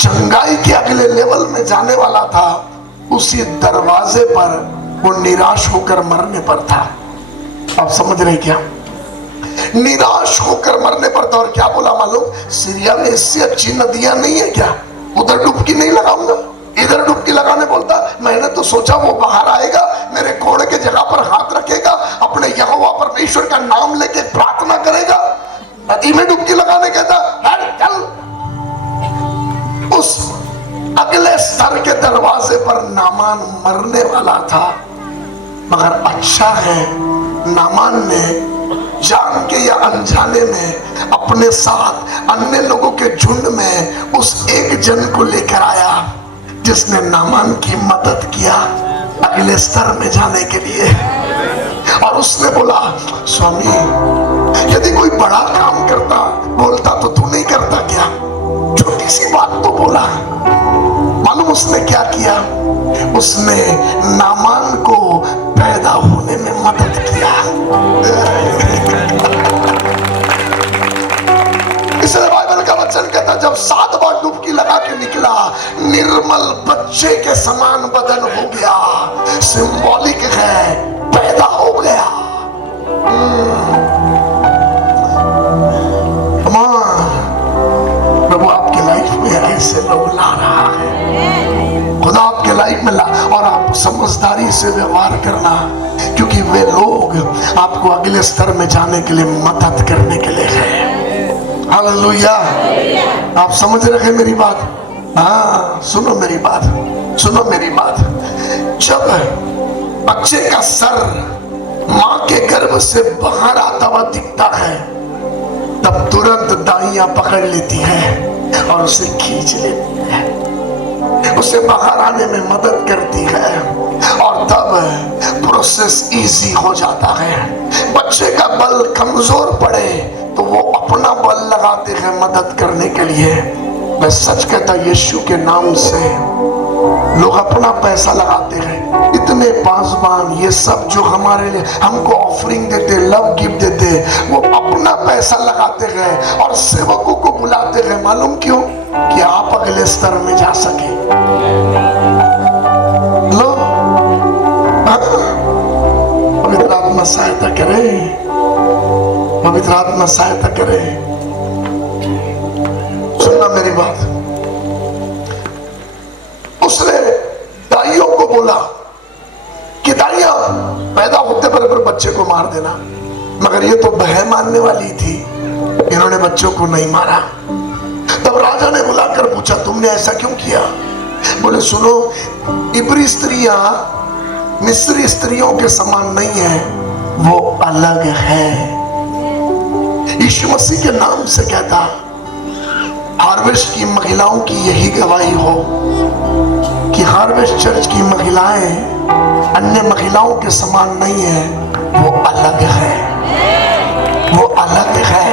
चंगाई के अगले लेवल में जाने वाला था, उसी दरवाजे पर वो निराश होकर मरने पर था। आप समझ रहे क्या? निराश होकर मरने पर था। और क्या बोला मालूम? सीरिया में इससे अच्छी नदियां नहीं है क्या? उधर डुबकी नहीं लगाऊंगा, इधर डुबकी लगाने बोलता। मैंने तो सोचा वो बाहर आएगा, मेरे कोड़े के जगह पर हाथ रखेगा, अपने यहोवा परमेश्वर का नाम लेके प्रार्थना करेगा, नदी में डुबकी लगाने कहता। चल, उस अगले स्तर के दरवाजे पर नामान मरने वाला था। मगर अच्छा है, नामान ने जान के या अनजाने में अपने साथ अन्य लोगों के झुंड में उस एक जन को लेकर आया जिसने नामान की मदद किया अगले स्तर में जाने के लिए। और उसने बोला, स्वामी, यदि कोई बड़ा काम करता बोलता तो तू नहीं करता क्या? छोटी सी बात तो बोला। मालूम उसने क्या किया? उसने नामान को पैदा होने में मदद किया। इसलिए बाइबल का वचन कहता, जब 7 बार डुबकी लगा के निकला, निर्मल बच्चे के समान बदन हो गया। सिंबॉलिक है, पैदा हो गया। प्रभु आपके लाइफ में ऐसे लोग ला रहा है, खुदा आपके लाइफ में ला। और आप समझदारी से व्यवहार करना, क्योंकि वे लोग आपको अगले स्तर में जाने के लिए मदद करने के लिए हैं। हालेलुया। आप समझ रहे हैं मेरी बात? हाँ, सुनो मेरी बात, सुनो मेरी बात। जब बच्चे का सर मां के गर्भ से बाहर आता हुआ दिखता है, तब तुरंत दाइयां पकड़ लेती है और उसे खींच लेती है, उसे बाहर आने में मदद करती है, और तब प्रोसेस इजी हो जाता है। बच्चे का बल कमजोर पड़े तो वो अपना बल लगाते हैं मदद करने के लिए। मैं सच कहता, यीशु के नाम से लोग अपना पैसा लगाते हैं। इतने पासवान ये सब जो हमारे लिए हमको ऑफरिंग देते, लव गिफ्ट देते, वो अपना पैसा लगाते हैं और सेवकों को बुलाते हैं। मालूम क्यों? कि आप अगले स्तर में जा सके। लो, पवित्र आत्मा सहायता करे, पवित्र आत्मा सहायता करे। सुनना मेरी बात। उसने दाइयों को बोला कि दाइयां पैदा होते पर बच्चे को मार देना, मगर ये तो बह मारने वाली थी, इन्होंने बच्चों को नहीं मारा। तब राजा ने बुलाकर पूछा, तुमने ऐसा क्यों किया? बोले, सुनो, इब्री स्त्रियां मिस्री स्त्रियों के समान नहीं है, वो अलग है। यीशु मसीह के नाम से कहता, हार्वेस्ट की महिलाओं की यही गवाही हो कि हार्वेस्ट चर्च की महिलाएं अन्य महिलाओं के समान नहीं है, वो अलग है, वो अलग है।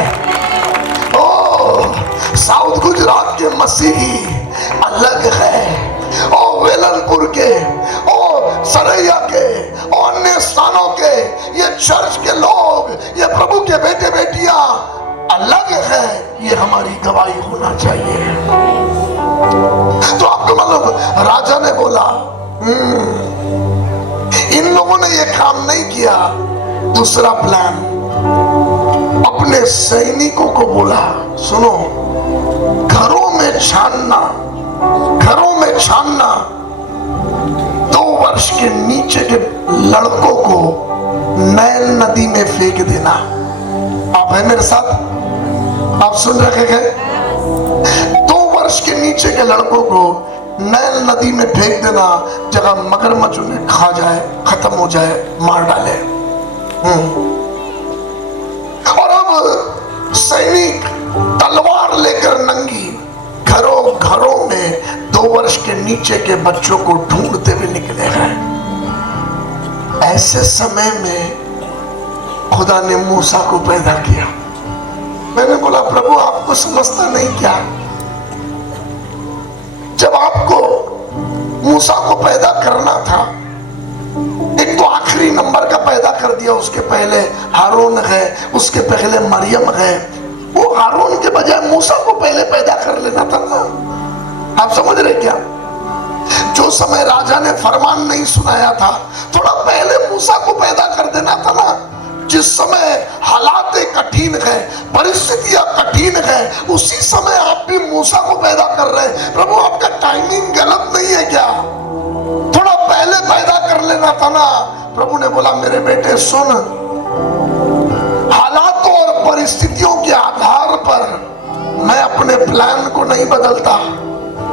ओ साउथ गुजरात के मसीही अलग है, ओ वेलनपुर के, ओ सरैया के, और अन्य स्थानों के ये चर्च के लोग, ये प्रभु के बेटे बेटियां अलग है। ये हमारी गवाही होना चाहिए। तो आपको मालूम, राजा ने बोला, इन लोगों ने ये काम नहीं किया। दूसरा प्लान, अपने सैनिकों को बोला, सुनो, घरों में छानना, घरों में छानना, 2 वर्ष के नीचे के लड़कों को नैल नदी में फेंक देना। आप है मेरे साथ? आप सुन रहे हैं? 2 वर्ष के नीचे के लड़कों को नैल नदी में फेंक देना, जगह मगरमच्छ उन्हें खा जाए, खत्म हो जाए, मार डाले। और अब सैनिक तलवार लेकर नंगी घरों घरों में 2 वर्ष के नीचे के बच्चों को ढूंढते हुए निकले हैं। ऐसे समय में खुदा ने मूसा को पैदा किया। मैंने बोला प्रभु आपको समझता नहीं क्या? जब आपको मूसा को पैदा करना था, एक तो आखिरी नंबर का पैदा कर दिया, उसके पहले हारून है, उसके पहले मरियम है। वो हारून के बजाय मूसा को पहले पैदा कर लेना था ना। आप समझ रहे क्या? जो समय राजा ने फरमान नहीं सुनाया था, थोड़ा पहले मूसा को पैदा कर देना था ना। जिस समय हालात कठिन है, परिस्थितियां कठिन है, उसी समय आप भी मूसा को पैदा कर रहे हैं। प्रभु आपका टाइमिंग गलत नहीं है क्या? थोड़ा पहले पैदा कर लेना था ना। प्रभु ने बोला मेरे बेटे सुन, हालातों और परिस्थितियों के आधार पर मैं अपने प्लान को नहीं बदलता,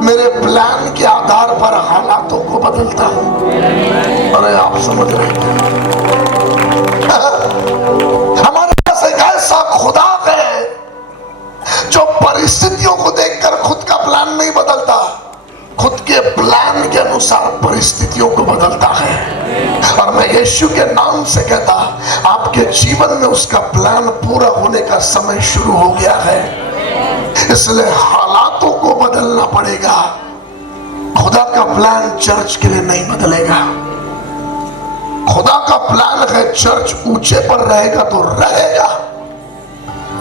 मेरे प्लान के आधार पर हालातों को बदलता हूं। अरे आप समझ रहे हैं? हमारे पास एक ऐसा खुदा है जो परिस्थितियों को देखकर खुद का प्लान नहीं बदलता, खुद के प्लान के अनुसार परिस्थितियों को बदलता है। और मैं यीशु के नाम से कहता, आपके जीवन में उसका प्लान पूरा होने का समय शुरू हो गया है। इसलिए हालातों को बदलना पड़ेगा। खुदा का प्लान चर्च के लिए नहीं बदलेगा। खुदा का प्लान है चर्च ऊंचे पर रहेगा तो रहेगा।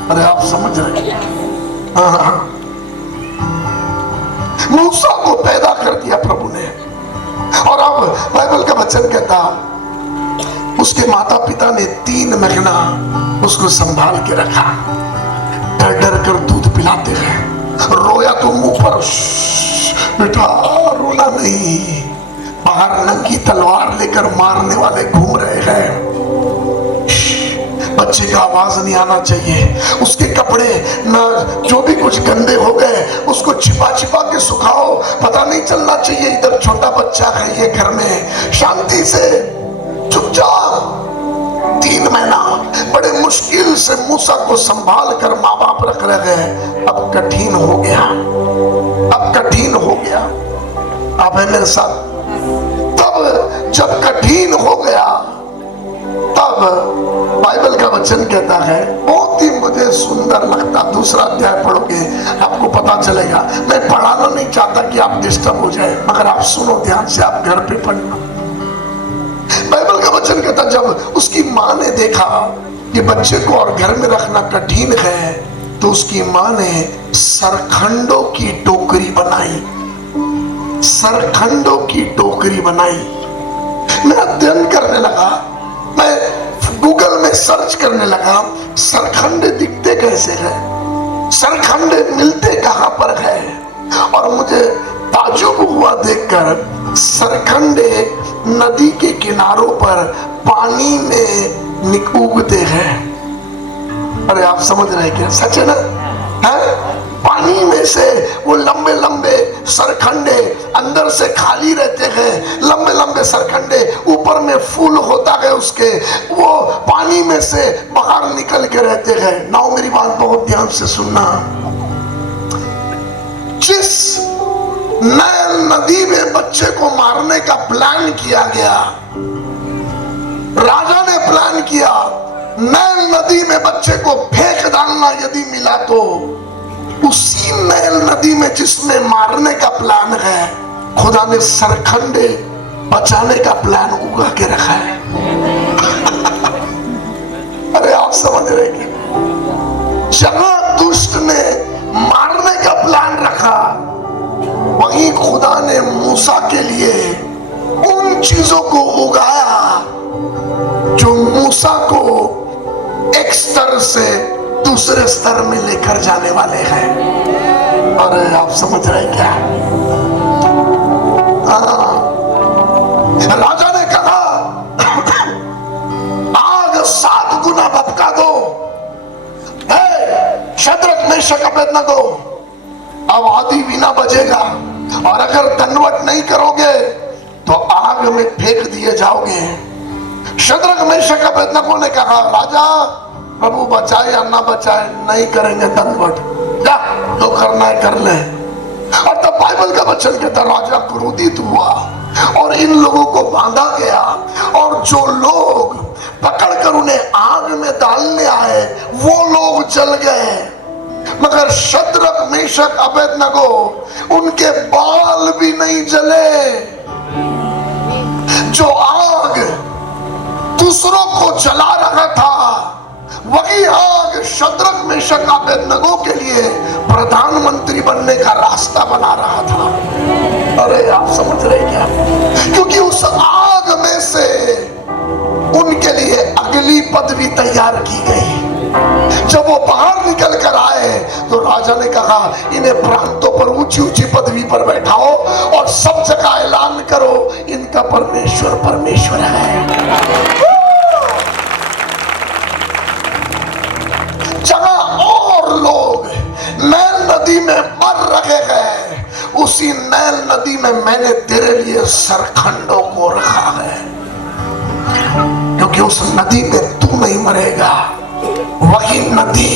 अरे आप समझ रहे हैं? मूसा को पैदा कर दिया प्रभु ने। और अब बाइबल का वचन कहता, उसके माता पिता ने 3 महीना उसको संभाल के रखा, डर डर कर दूध पिलाते रहे। रोया तो मुंह पर, बेटा रोना नहीं। बाहर नंगी तलवार लेकर मारने वाले घूम रहे हैं। बच्चे का आवाज नहीं आना चाहिए। उसके कपड़े न जो भी कुछ गंदे हो गए उसको छिपा छिपा के सुखाओ, पता नहीं चलना चाहिए इधर छोटा बच्चा है ये घर में। शांति से चुपचाप 3 महीना बड़े मुश्किल से मूसा को संभाल कर माँ बाप रख रहे हैं। अब कठिन हो गया, अब कठिन हो गया। आप है मेरे साथ? तब जब कठिन हो गया, तब बाइबल का वचन कहता है, बहुत ही मुझे सुंदर लगता। 2 अध्याय पढ़ोगे आपको पता चलेगा। मैं पढ़ाना नहीं चाहता कि आप डिस्टर्ब हो जाए, मगर आप सुनो ध्यान से, आप घर पे पढ़ना। बाइबल का वचन कहता, जब उसकी माँ ने देखा कि बच्चे को और घर में रखना कठिन है, तो उसकी माँ ने सरखंडों की टोकरी बनाई। सरखंडों की टोकरी बनाई। मैं अध्ययन करने लगा, मैं गूगल में सर्च करने लगा, सरखंडे दिखते कैसे हैं, सरखंडे मिलते कहां पर है। और मुझे ताज्जुब हुआ देखकर, सरखंडे नदी के किनारों पर पानी में उगते हैं। अरे आप समझ रहे क्या? सच है ना? है? पानी में से वो लंबे लंबे सरखंडे अंदर से खाली रहते हैं, लंबे लंबे सरखंडे, ऊपर में फूल होता है उसके, वो पानी में से बाहर निकल के रहते हैं। नाउ मेरी बात बहुत ध्यान से सुनना। जिस नैल नदी में बच्चे को मारने का प्लान किया गया, राजा ने प्लान किया नैल नदी में बच्चे को फेंक डालना, यदि मिला तो उसी नैल नदी में जिसमें मारने का प्लान है, खुदा ने सरखंडे बचाने का प्लान उगा के रखा है। अरे आप समझ रहे क्या? जहां दुष्ट ने मारने का प्लान रखा, वहीं खुदा ने मूसा के लिए उन चीजों को उगाया जो मूसा को एक स्तर से दूसरे स्तर में लेकर जाने वाले हैं। और आप समझ रहे क्या? राजा ने कहा आग 7 गुना भपका दो, शद्रक मेशक अबेदनगो, अब आदि वीणा बजेगा, और अगर दंडवत नहीं करोगे तो आग में फेंक दिए जाओगे। शद्रक मेशक अबेदनगो ने कहा राजा प्रभु बचाए या ना बचाए, नहीं करेंगे दंडवत, जा जो करना है कर ले। और तब बाइबल का वचन कहता राजा क्रोधित हुआ और इन लोगों को बांधा गया, और जो लोग पकड़कर उन्हें आग में डालने आए वो लोग जल गए, मगर शद्रक मेशक अबेदनगो उनके बाल भी नहीं जले। जो आग दूसरों को जला रहा था वही आग शद्रक मेशक अबेदनगो के लिए प्रधानमंत्री बनने का रास्ता बना रहा था। अरे आप समझ रहे क्या? क्योंकि उस आग में से उनके लिए अगली पदवी तैयार की गई। जब वो बाहर निकल कर आए तो राजा ने कहा इन्हें प्रांतों पर ऊंची ऊंची पदवी पर बैठाओ और सब जगह ऐलान करो इनका परमेश्वर परमेश्वर है। जहां और लोग नैल नदी में मर रहे हैं, उसी नैल नदी में मैंने तेरे लिए सरखंडों को रखा है, क्योंकि उस नदी में तू नहीं मरेगा, वही नदी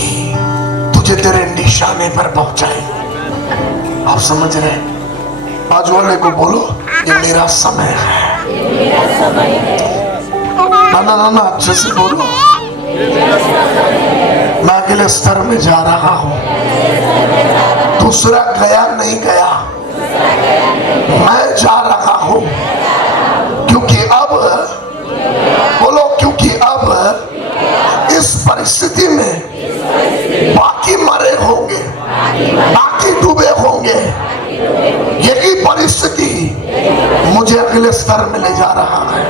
तुझे तेरे निशाने पर पहुंचाएगी। आप समझ रहे? बाजू वाले को बोलो ये मेरा समय है। ना ना ना अच्छे से बोलो, मैं अगले स्तर में जा रहा हूं। दूसरा गया नहीं गया, मैं जा रहा हूं, क्योंकि अब बोलो, क्योंकि अब इस परिस्थिति में बाकी मरे होंगे, बाकी डूबे होंगे, यही परिस्थिति मुझे अगले स्तर में ले जा रहा है।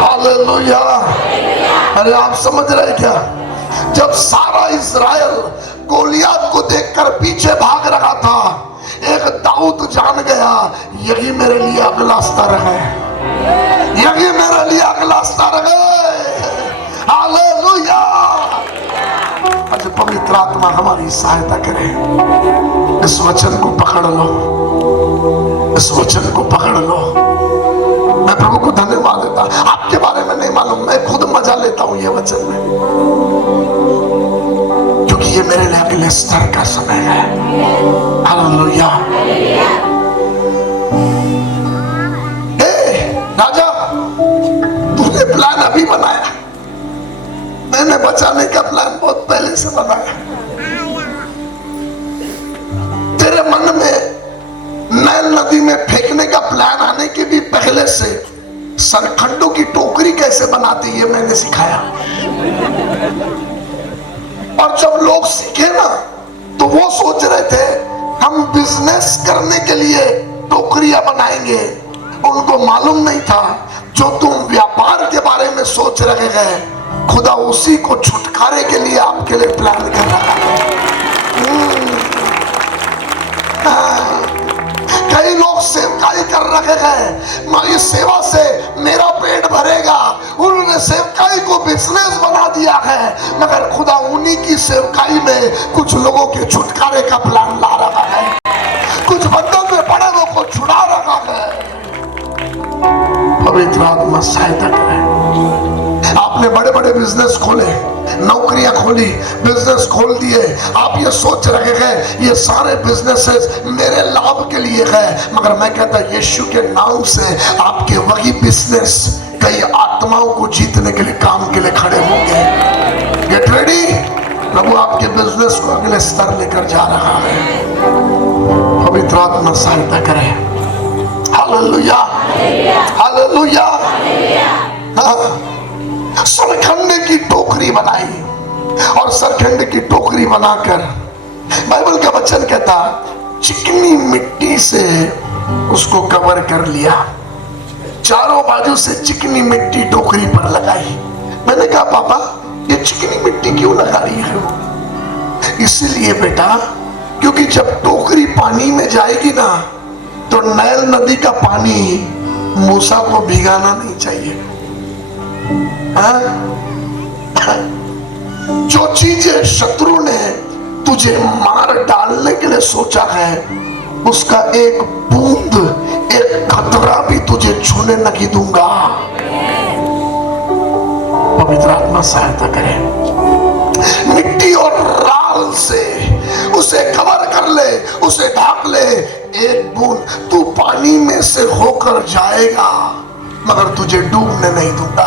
हालेलुया। अरे आप समझ रहे क्या? जब सारा इस्राएल गोलियत को देखकर पीछे भाग रहा था, एक दाऊद जान गया यही मेरे लिए अगला स्तर है, यही मेरे लिए अगला स्तर है। हालेलुया। आज पवित्र आत्मा हमारी सहायता करे। इस वचन को पकड़ लो, इस वचन को पकड़ लो। मैं प्रभु को धन्यवाद देता। आपके बारे में नहीं मालूम, मैं खुद मजा लेता हूं ये वचन में, क्योंकि ये मेरे लिए अगले स्तर का समय है। हालेलुया। राजा तूने प्लान अभी बनाया, मैंने बचाने का प्लान बहुत पहले से बनाया। तेरे मन में नैल नदी में फेंकने का प्लान आने के भी पहले से सरखंडों की टोकरी कैसे बनाती है मैंने सिखाया। और जब लोग सीखे ना तो वो सोच रहे थे हम बिजनेस करने के लिए टोकरियां बनाएंगे, उनको मालूम नहीं था जो तुम व्यापार के बारे में सोच रहे हैं खुदा उसी को छुटकारे के लिए आपके लिए प्लान कर रहा है। कई लोग सेवकाई कर रहे हैं, इस सेवा से मेरा पेट भरेगा, उन्होंने सेवकाई को बिजनेस बना दिया है, मगर खुदा उन्हीं की सेवकाई में कुछ लोगों के छुटकारे का प्लान ला रहा है, कुछ बंधन में पड़े लोगों को छुड़ा रहा है। पवित्र आत्मा सहायता करे। आपने बड़े बड़े बिजनेस खोले, नौकरियां खोली, बिजनेस खोल दिए, आप ये सोच रहे हैं ये सारे बिजनेसेस मेरे लाभ के लिए है, मगर मैं कहता यीशु के नाम से आपके वही बिजनेस कई आत्माओं को जीतने के लिए काम के लिए खड़े होंगे। Get ready. प्रभु आपके बिजनेस को अगले स्तर लेकर जा रहा है। पवित्र आत्मा सहायता करे। Hallelujah, hallelujah. सरखंडे की टोकरी बनाई और सरखंडे की टोकरी बनाकर बाइबल का वचन कहता चिकनी मिट्टी से उसको कवर कर लिया, चारों बाजू से चिकनी मिट्टी टोकरी पर लगाई। मैंने कहा पापा ये चिकनी मिट्टी क्यों लगा रही है? इसीलिए बेटा क्योंकि जब टोकरी पानी में जाएगी ना तो नैल नदी का पानी मूसा को भिगाना नहीं चाहिए। जो चीजें शत्रु ने तुझे मार डालने के लिए सोचा है उसका एक बूंद, एक खतरा भी तुझे छूने नहीं दूंगा। पवित्र आत्मा सहायता करे। मिट्टी और राल से उसे कवर कर ले, उसे ढक ले। एक बूंद तू पानी में से होकर जाएगा मगर तुझे डूबने नहीं दूंगा।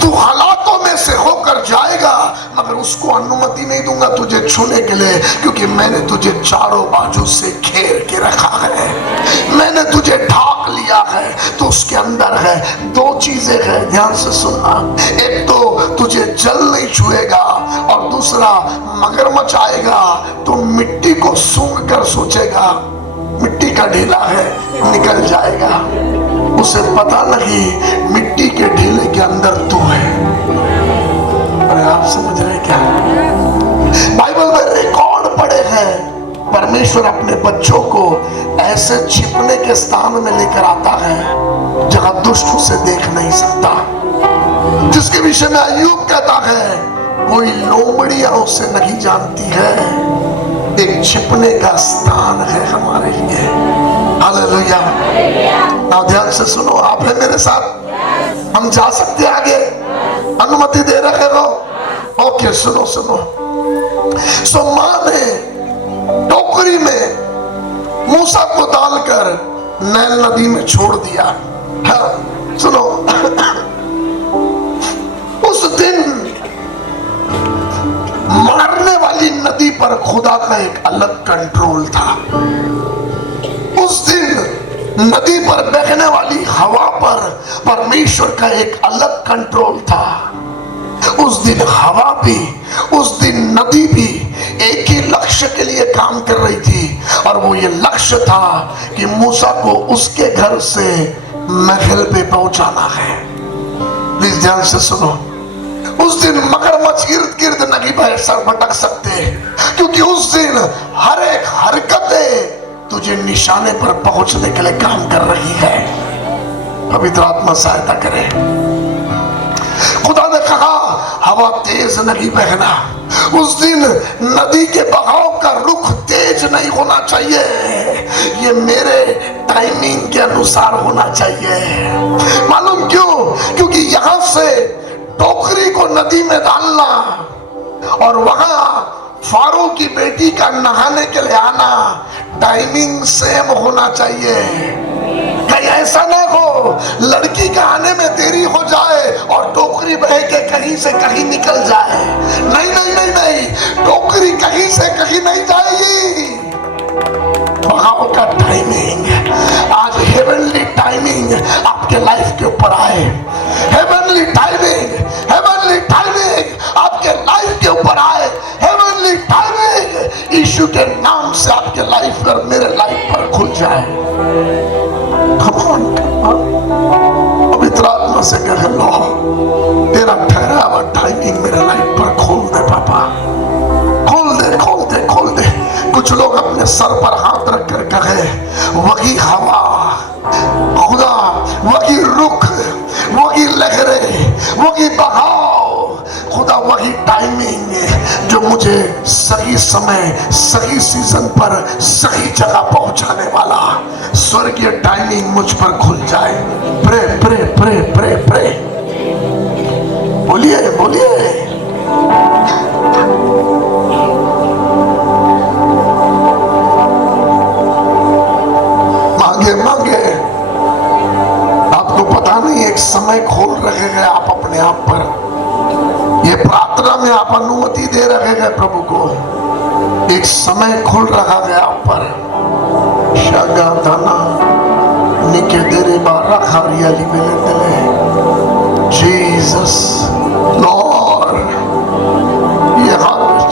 तू हालातों में से होकर जाएगा मगर उसको अनुमति नहीं दूंगा तुझे छूने के लिए, क्योंकि मैंने तुझे चारों बाजू से घेर के रखा है, मैंने तुझे ढाक लिया है। तो उसके अंदर है दो चीजें हैं, ध्यान से सुनना। एक तो तुझे जल नहीं छुएगा और दूसरा मगरमच्छ आएगा तो मिट्टी को सूंघ कर सोचेगा मिट्टी का ढीला है, निकल जाएगा। उसे पता नहीं मिट्टी के ढीले के अंदर तू है। अरे आप समझ रहे क्या? बाइबल में रिकॉर्ड पड़े हैं, परमेश्वर अपने बच्चों को ऐसे छिपने के स्थान में लेकर आता है जहां दुष्ट उसे देख नहीं सकता। जिसके विषय में अय्यूब कहता है कोई लोमड़ियां उसे नहीं जानती है, एक छिपने का स्थान है हमारे लिए। हालेलुया। now ध्यान से सुनो, आप है मेरे साथ, हम जा सकते आगे, अनुमति दे रहे हो? ओके, सुनो सुनो। सो मां ने टोकरी में मूसा को डालकर नैल नदी में छोड़ दिया। हाँ, सुनो। उस दिन मारने वाली नदी पर खुदा का एक अलग कंट्रोल था। उस दिन नदी पर बहने वाली हवा पर परमेश्वर का एक अलग कंट्रोल था। उस दिन हवा भी, उस दिन नदी भी एक ही लक्ष्य के लिए काम कर रही थी और वो ये लक्ष्य था कि मूसा को उसके घर से महल पे पहुंचाना है। प्लीज ध्यान से सुनो। उस दिन मगरमच्छ इर्द गिर्द नहीं सर भटक सकते, क्योंकि उस दिन हर एक हरकतें तुझे निशाने पर पहुंचने के लिए काम कर रही है। पवित्र आत्मा सहायता करे। खुदा ने कहा हवा तेज नहीं बहना। उस दिन नदी के बहाव का रुख तेज नहीं होना चाहिए, ये मेरे टाइमिंग के अनुसार होना चाहिए। मालूम क्यों? क्योंकि यहां से टोकरी को नदी में डालना और वहां फारो की बेटी का नहाने के लिए आना टाइमिंग सेम होना चाहिए। कहीं ऐसा ना हो लड़की का आने में देरी हो जाए और टोकरी बह के कहीं से कहीं निकल जाए। नहीं नहीं नहीं नहीं, टोकरी कहीं से कहीं नहीं जाएगी। बहाव का टाइमिंग, आज हेवनली टाइमिंग आपके लाइफ के ऊपर आए। हेवनली टाइमिंग, हेवनली टाइमिंग आपके लाइफ के ऊपर आए। हेवनली टाइमिंग यीशु के नाम से आपके लाइफ पर, मेरे लाइफ पर खुल जाए। Come on, come on। पवित्र आत्मा से कह लो तेरा ठहरा हुआ टाइमिंग मेरे लाइफ पर खोल दे पापा, खोल दे खोल दे खोल दे। कुछ लोग अपने सर पर हाथ रख कर कहे वही हवा खुदा, वही रुख, वही लहरें, वही बहाव खुदा, वही टाइमिंग जो मुझे सही समय, सही सीजन पर सही जगह पहुंचाने वाला। स्वर्गीय टाइमिंग मुझ पर खुल जाए। Pray pray pray pray pray, बोलिए बोलिए। मांगे मांगे। आपको पता नहीं एक समय खोल रहे हैं आप अपने आप पर। ये प्रार्थना में आप अनुमति दे रहे हैं प्रभु को, एक समय खुल रहा है आप पर। शगादाना निके देरे बारा खारियाली मिले मिले। जीसस लॉर्ड, ये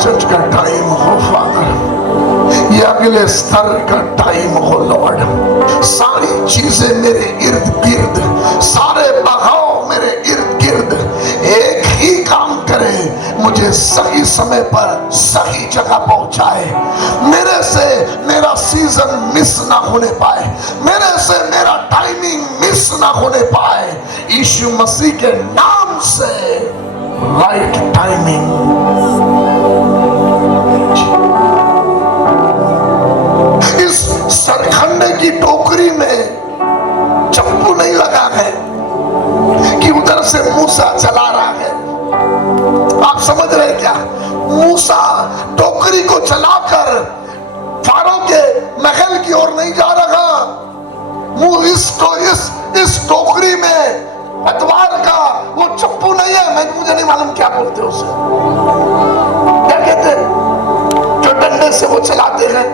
चर्च का टाइम हो फादर, ये अगले स्तर का टाइम हो लॉर्ड। सारी चीजें मेरे इर्द गिर्द, सारे बहाव मेरे इर्द गिर्द एक ही काम करे, मुझे सही समय पर सही जगह पहुंचाए। मेरे से मेरा सीजन मिस ना होने पाए, मेरे से मेरा टाइमिंग मिस ना होने पाए। यीशु मसीह के नाम से राइट टाइमिंग। इस सरखंडे की टोकरी में चप्पू नहीं लगा है कि उधर से मूसा चला रहा है। आप समझ रहे क्या? मूसा टोकरी को चलाकर फारो के महल की ओर नहीं जा रहा। इस टोकरी में पतवार का वो चप्पू नहीं है, मुझे नहीं मालूम क्या बोलते उसे, क्या कहते हैं, जो डंडे से वो चलाते हैं,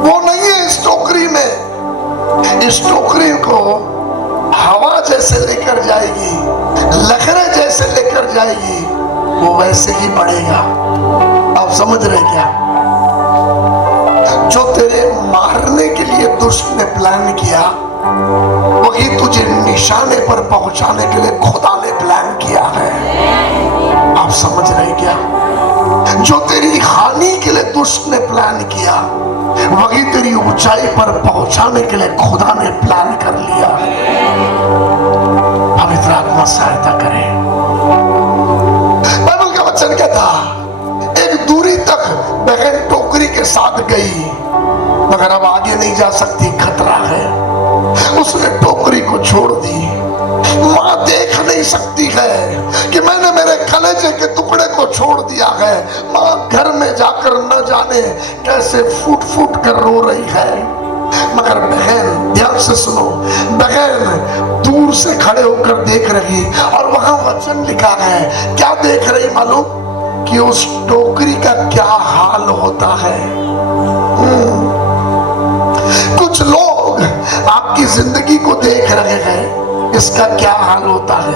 वो नहीं है इस टोकरी में। इस टोकरी को हवा जैसे लेकर जाएगी, लहरें जैसे लेकर जाएगी, वो वैसे ही बढ़ेगा। आप समझ रहे क्या? जो तेरे मारने के लिए दुष्ट ने प्लान किया, वही तुझे निशाने पर पहुंचाने के लिए खुदा ने प्लान किया है। आप समझ रहे क्या? जो तेरी हानि के लिए दुष्ट ने प्लान किया, वही तेरी ऊंचाई पर पहुंचाने के लिए खुदा ने प्लान कर लिया है। पवित्र आत्मा सहायता करे। बाइबल का वचन कहता, एक दूरी तक बहन टोकरी के साथ गई, मगर अब आगे नहीं जा सकती, खतरा है। उसने टोकरी को छोड़ दी। मां देख नहीं सकती है कि मैंने मेरे कलेजे के टुकड़े को छोड़ दिया है। मां घर में जाकर न जाने कैसे फूट फूट कर रो रही है। मगर बहन, ध्यान से सुनो, बहन दूर से खड़े होकर देख रही, और वहां वचन लिखा है, क्या देख रही मालूम? कि उस टोकरी का क्या हाल होता है। कुछ लोग आपकी जिंदगी को देख रहे हैं, इसका क्या हाल होता है,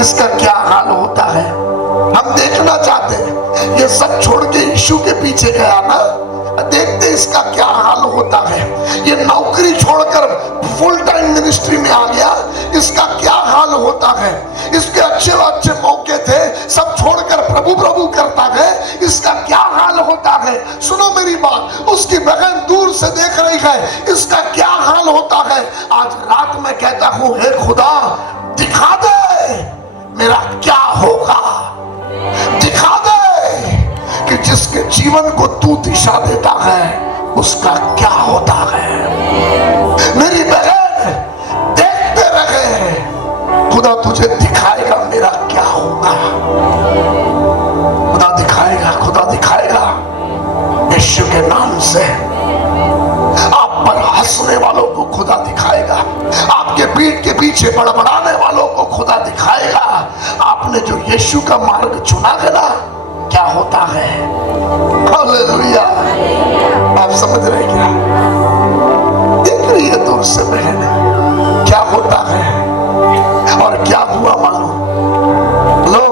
इसका क्या हाल होता है। हम देखना चाहते हैं, ये सब छोड़ के यीशु के पीछे गया ना, देखते इसका क्या हाल होता है। ये नौकरी छोड़कर फुल टाइम मिनिस्ट्री में आ गया, इसका क्या हाल होता है। इसके अच्छे अच्छे मौके थे, सब छोड़कर प्रभु प्रभु करता है, इसका क्या हाल होता है। सुनो मेरी बात, उसकी बहन दूर से देख रही है, इसका क्या हाल होता है। आज रात में कहता हूं, हे खुदा दिखा दे मेरा क्या होगा, दिखा दे कि जिसके जीवन को तू दिशा देता है उसका क्या होता है। मेरी बहन देखते रहे, खुदा तुझे दिखाएगा मेरा क्या होगा। खुदा दिखाएगा, खुदा दिखाएगा। यीशु के नाम से आप पर हंसने वालों को खुदा दिखाएगा, आपके पीठ के पीछे बड़बड़ाने वालों को खुदा दिखाएगा। आपने जो यीशु का मार्ग चुना है ना, क्या होता है। हालेलुया। आप समझ रहे क्या? देख रही है दूर से बहन, क्या होता है और क्या हुआ मालूम? लो,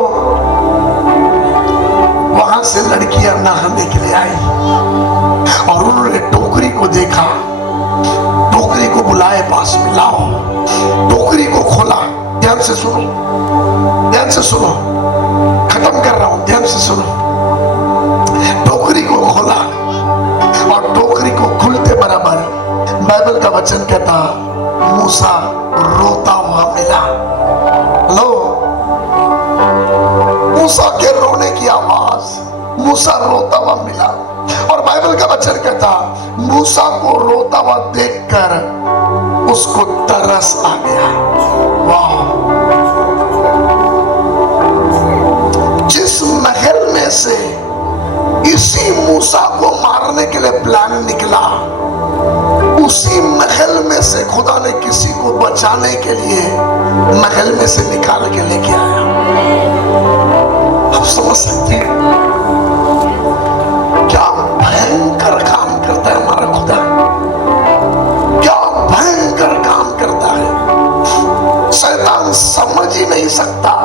वहां से लड़कियां नहाने के लिए आई और उन्होंने टोकरी को देखा, टोकरी को बुलाए पास में, लाओ। टोकरी को खोला। ध्यान से सुनो, ध्यान से सुनो, खत्म कर रहा हूं, ध्यान से सुनो। टोकरी को खोला और टोकरी को खुलते बराबर बाइबल का वचन कहता, मूसा रोता हुआ मिला। लो, मूसा के रोने की आवाज, मूसा रोता हुआ मिला। और बाइबल का वचन कहता, मूसा को रोता हुआ देखकर उसको तरस आ गया। वाह! जिस महल में से इसी मूसा को मारने के लिए प्लान निकला, उसी महल में से खुदा ने किसी को बचाने के लिए महल में से निकाल के लेके आया। आप समझ सकते हैं क्या भयंकर काम करता है हमारा खुदा, क्या भयंकर काम करता है। शैतान समझ ही नहीं सकता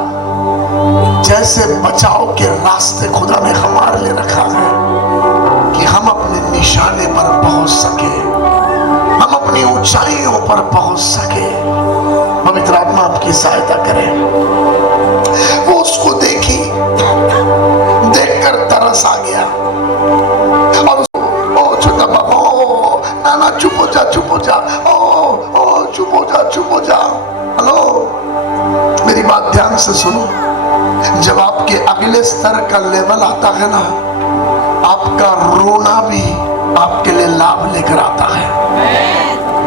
जैसे बचाव के रास्ते खुदा ने हमारे लिए रखा है कि हम अपने निशाने पर पहुंच सके, हम अपनी ऊंचाइयों पर पहुंच सके। पवित्र आत्मा आपकी सहायता करे। वो उसको देखी, देखकर तरस आ गया और उसको, ओ छोटा बाबा, ओ नाना चुप हो जा, चुप हो जा, ओ चुप हो जा, चुप हो जा। हेलो, मेरी बात ध्यान से सुनो। जब आपके अगले स्तर का लेवल आता है ना, आपका रोना भी आपके लिए लाभ लेकर आता है।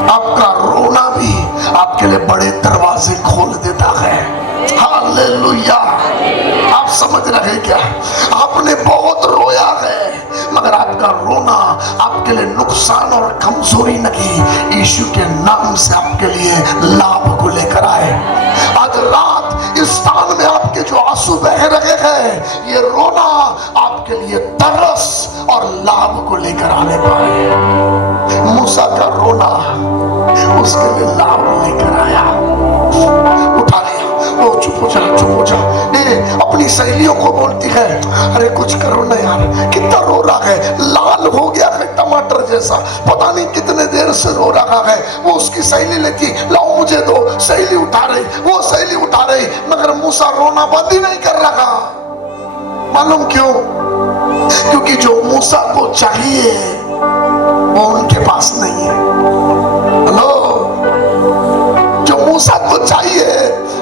आपका रोना भी आपके लिए बड़े दरवाजे खोल देता है। हालेलुया। आप समझ रहे क्या? आपने बहुत रोया है, मगर आपका रोना आपके लिए नुकसान और कमजोरी नहीं, यीशु के नाम से आपके लिए लाभ को लेकर आए। आज रात इस स्थान में आपके जो आंसू बह रहे हैं, ये रोना आपके लिए तरस और लाभ को लेकर आने पाए। मूसा का रोना उसके लिए लाभ लेकर आया। उठा लिया, वो चुप हो जा, चुप हो जा। ये अपनी सहेलियों को बोलती है, अरे कुछ करो ना यार, कितना रो रहा है, लाल हो गया है टमाटर जैसा, पता नहीं कितने देर से रो रहा है। वो उसकी सहेली लेती, लाओ मुझे दो, सहेली उठा रही, वो सहेली उठा रही, मगर मूसा रोना बंद ही नहीं कर रहा। मालूम क्यों? क्योंकि जो मूसा को चाहिए वो उनके पास नहीं है। हेलो, जो मूसा को चाहिए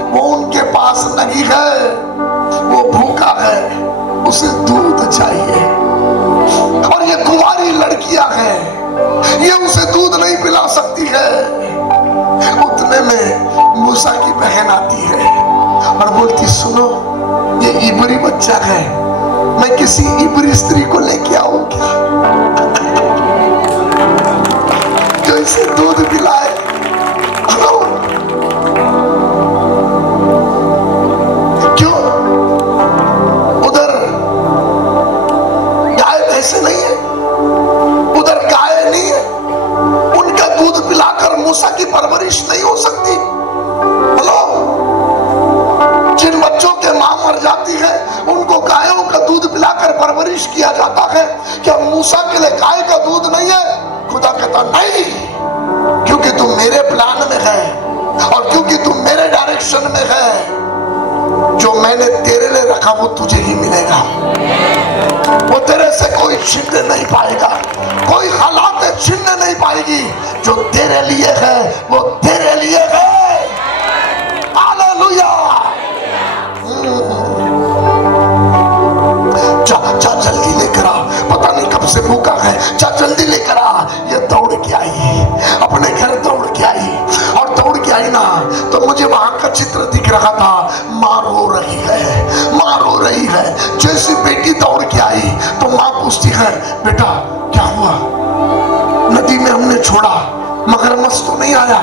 वो उनके पास नहीं है। वो भूखा है, उसे दूध चाहिए। और ये कुंवारी लड़कियां हैं, ये उसे दूध नहीं पिला सकती है। उतने में मूसा की बहन आती है और बोलती, सुनो, ये इब्री बच्चा है, मैं किसी इब्री स्त्री को लेके आऊं क्या जो इसे दूध पिलाए? क्यों? उधर गाय भैंसे नहीं है, उधर गाय नहीं है, उनका दूध पिलाकर मूसा की परवरिश नहीं हो सकती। हेलो, जिन बच्चों के मां मर जाती है उनको गायों का दूध पिलाकर परवरिश किया जाता है। क्या मूसा के लिए गाय का दूध नहीं है? खुदा कहता नहीं, क्योंकि तू मेरे प्लान में है और क्योंकि तू मेरे डायरेक्शन में है, जो मैंने तेरे लिए रखा वो तुझे ही मिलेगा। वो तेरे से कोई छीन नहीं पाएगा, कोई हालात छीन नहीं पाएगी। जो तेरे लिए है वो तेरे लिए है। हालेलुया। जा जा जल्दी लेकर आ, पता नहीं कब से भूखा है, जा जल्दी लेकर आ। ये दौड़ के आई, अपने घर दौड़ के आई, और दौड़ के आई ना तो मुझे वहां का चित्र दिख रहा था। माँ रो रही है, माँ रो रही है। जैसी बेटी दौड़ के आई तो माँ पूछती है, बेटा क्या हुआ? नदी में हमने छोड़ा, मगरमच्छ तो नहीं आया।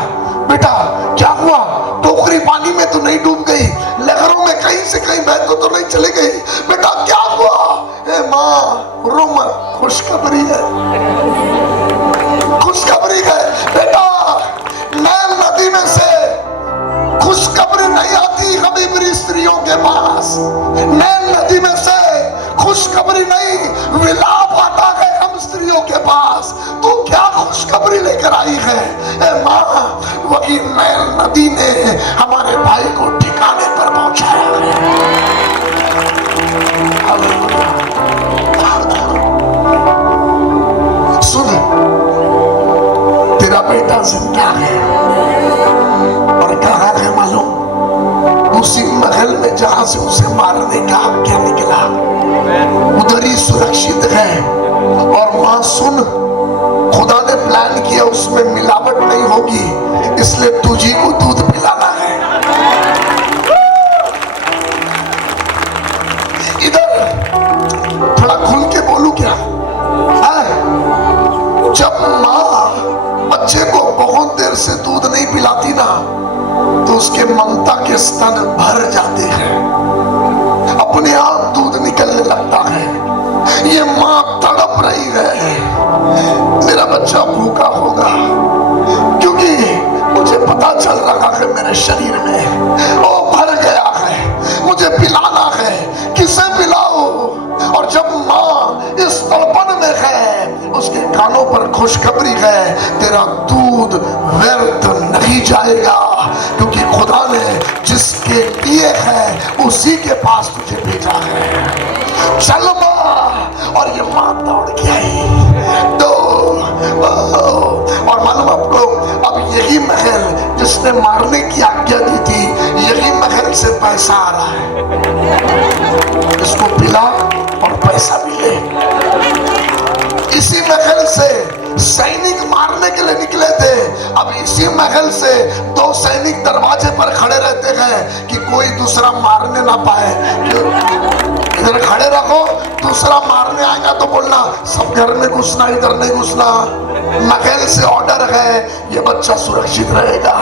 बेटा क्या हुआ? टोकरी पानी में तो नहीं डूब गई, लहरों में कहीं से कहीं बह तो नहीं चली गई? बेटा क्या हुआ? ए माँ रो मत, खुशखबरी है, खुशखबरी है। बेटा नैल नदी में से खुशखबरी नहीं आती हम इब्री स्त्रियों के पास। नैल नदी में से खुशखबरी नहीं, विलाप आता है हम स्त्रियों के पास। तू क्या खुशखबरी लेकर आई है? ए माँ, वही नैल नदी ने हमारे भाई को ठिकाने पर पहुंचाया है। सुन, तेरा बेटा जिंदा है, और कहा है मालूम? उसी महल में जहां से उसे मारने का आज्ञा निकला, उधर ही सुरक्षित है। और मां सुन, खुदा ने प्लान किया उसमें मिलावट नहीं होगी, इसलिए तुझी को दूध पिलाना है। इधर थोड़ा खुल के बोलूं क्या? जब माँ बच्चे को बहुत देर से दूध नहीं पिलाती ना, तो उसके ममता के स्तन भर जाते हैं, अपने आप दूध निकलने लगता है। ये माँ तड़प रही है, मेरा बच्चा भूखा होगा, क्योंकि मुझे पता चल रहा है मेरे शरीर में वो भर गया है, मुझे पिलाना है, किसे पिलाऊं? और जब माँ इस तड़पन में है, उसके कानों पर खुशखबरी है, तेरा दूध व्यर्थ नहीं जाएगा, क्योंकि खुदा ने जिसके लिए है उसी के पास तुझे भेजा है। चल माँ। और ये माँ दौड़ के आई तो और मालूम आपको, अब यही महल जिसने मारने की आज्ञा दी थी, यही महल से पैसा आ रहा है। इसको पिला और पैसा भी ले। इसी महल से सैनिक मारने के लिए निकले थे, अब इसी महल से 2 सैनिक दरवाजे पर खड़े रहते हैं कि कोई दूसरा मारने ना पाए। इधर खड़े रखो, दूसरा मारने आएगा तो बोलना सब घर में घुसना, इधर नहीं घुसना। महल से ऑर्डर है, ये बच्चा सुरक्षित रहेगा।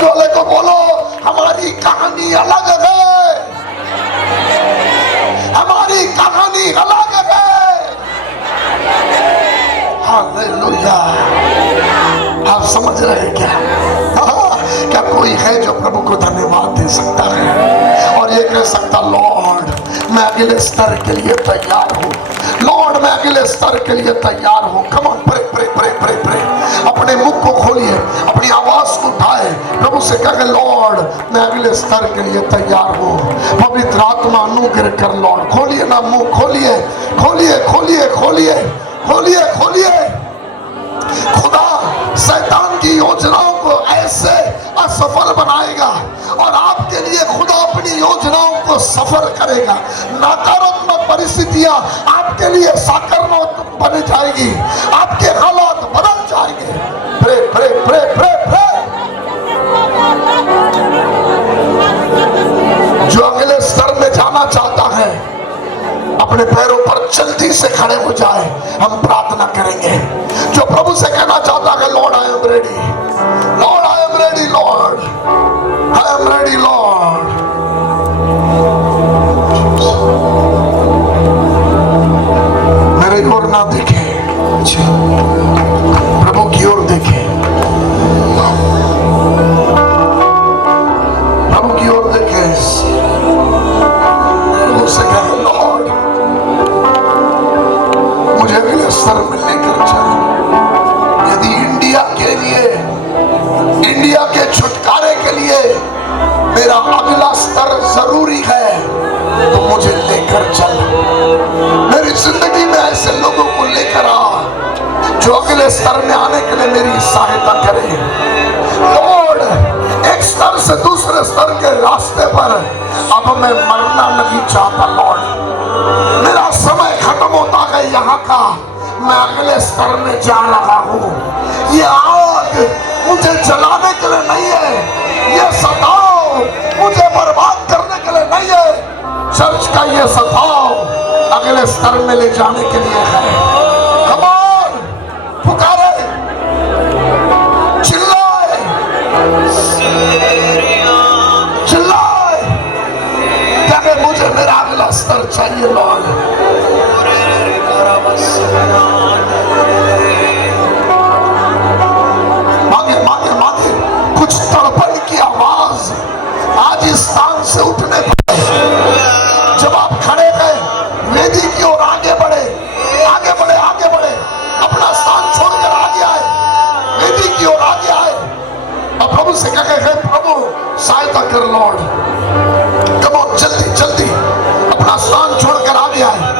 वाले को बोलो हमारी कहानी अलग है, हमारी कहानी अलग है। हालेलुया। आप समझ रहे हैं क्या? क्या कोई है जो प्रभु को धन्यवाद दे सकता है और ये कह सकता लॉर्ड मैं अगले स्तर के लिए तैयार हूँ, लॉर्ड मैं अगले स्तर के लिए तैयार हूँ। Come on, pray pray pray pray pray. अपने मुख को खोलिए, अपनी आवाज को उठाए, प्रभु से कहे लॉर्ड मैं अगले स्तर के लिए तैयार हूँ। पवित्र आत्मा अनुग्रह कर लॉर्ड। खोलिए ना मुंह, खोलिए खोलिए खोलिए खोलिए खोलिए खोलिए। खुदा शैतान की योजनाओं को ऐसे असफल बनाएगा और आपके लिए खुदा अपनी योजनाओं को सफल करेगा। नकारात्मक परिस्थितियां आपके लिए साकारात्मक बन जाएगी, आपके हालात बदल जाएंगे। Pray pray pray pray pray. जो अगले स्तर में जाना चाहता है अपने पैरों पर जल्दी से खड़े हो जाए, हम प्रार्थना करेंगे। जो प्रभु से कहना चाहता है Lord I am ready, Lord I am ready, Lord I am ready, Lord. मेरे ओर ना देखे, प्रभु की ओर देखे, प्रभु की ओर देखे। प्रभु से कहे लॉर्ड मुझे अगले स्तर में लेकर चलो। यदि इंडिया के लिए, इंडिया के छुटकारे के लिए मेरा अगला स्तर जरूरी है तो मुझे लेकर चल। मेरी जिंदगी में ऐसे लोगों को लेकर आ जो अगले स्तर में आने के लिए मेरी सहायता करे। लॉर्ड एक स्तर से दूसरे स्तर के रास्ते पर अब मैं मरना नहीं चाहता। लॉर्ड मेरा समय खत्म होता है यहाँ का, मैं अगले स्तर में जा रहा हूँ। ये आग मुझे जलाने के लिए नहीं है, ये सताव मुझे बर्बाद करने के लिए नहीं है। चर्च का ये सताव अगले स्तर में ले जाने के लिए है। कम ऑन, पुकारे, चिल्लाए चिल्लाए, क्या मुझे मेरा अगला स्तर चाहिए। लॉर्ड मांगे मांगे मांगे। कुछ तड़पण की आवाज आज इस स्थान से उठने पर जब आप खड़े गए वेदी की ओर आगे बढ़े, आगे बढ़े, आगे बढ़े, अपना स्थान छोड़कर आगे आए, वेदी की ओर आगे आए और प्रभु से कहे प्रभु सहायता कर। लॉर्ड कम ऑन, जल्दी जल्दी अपना स्थान छोड़कर आगे आए।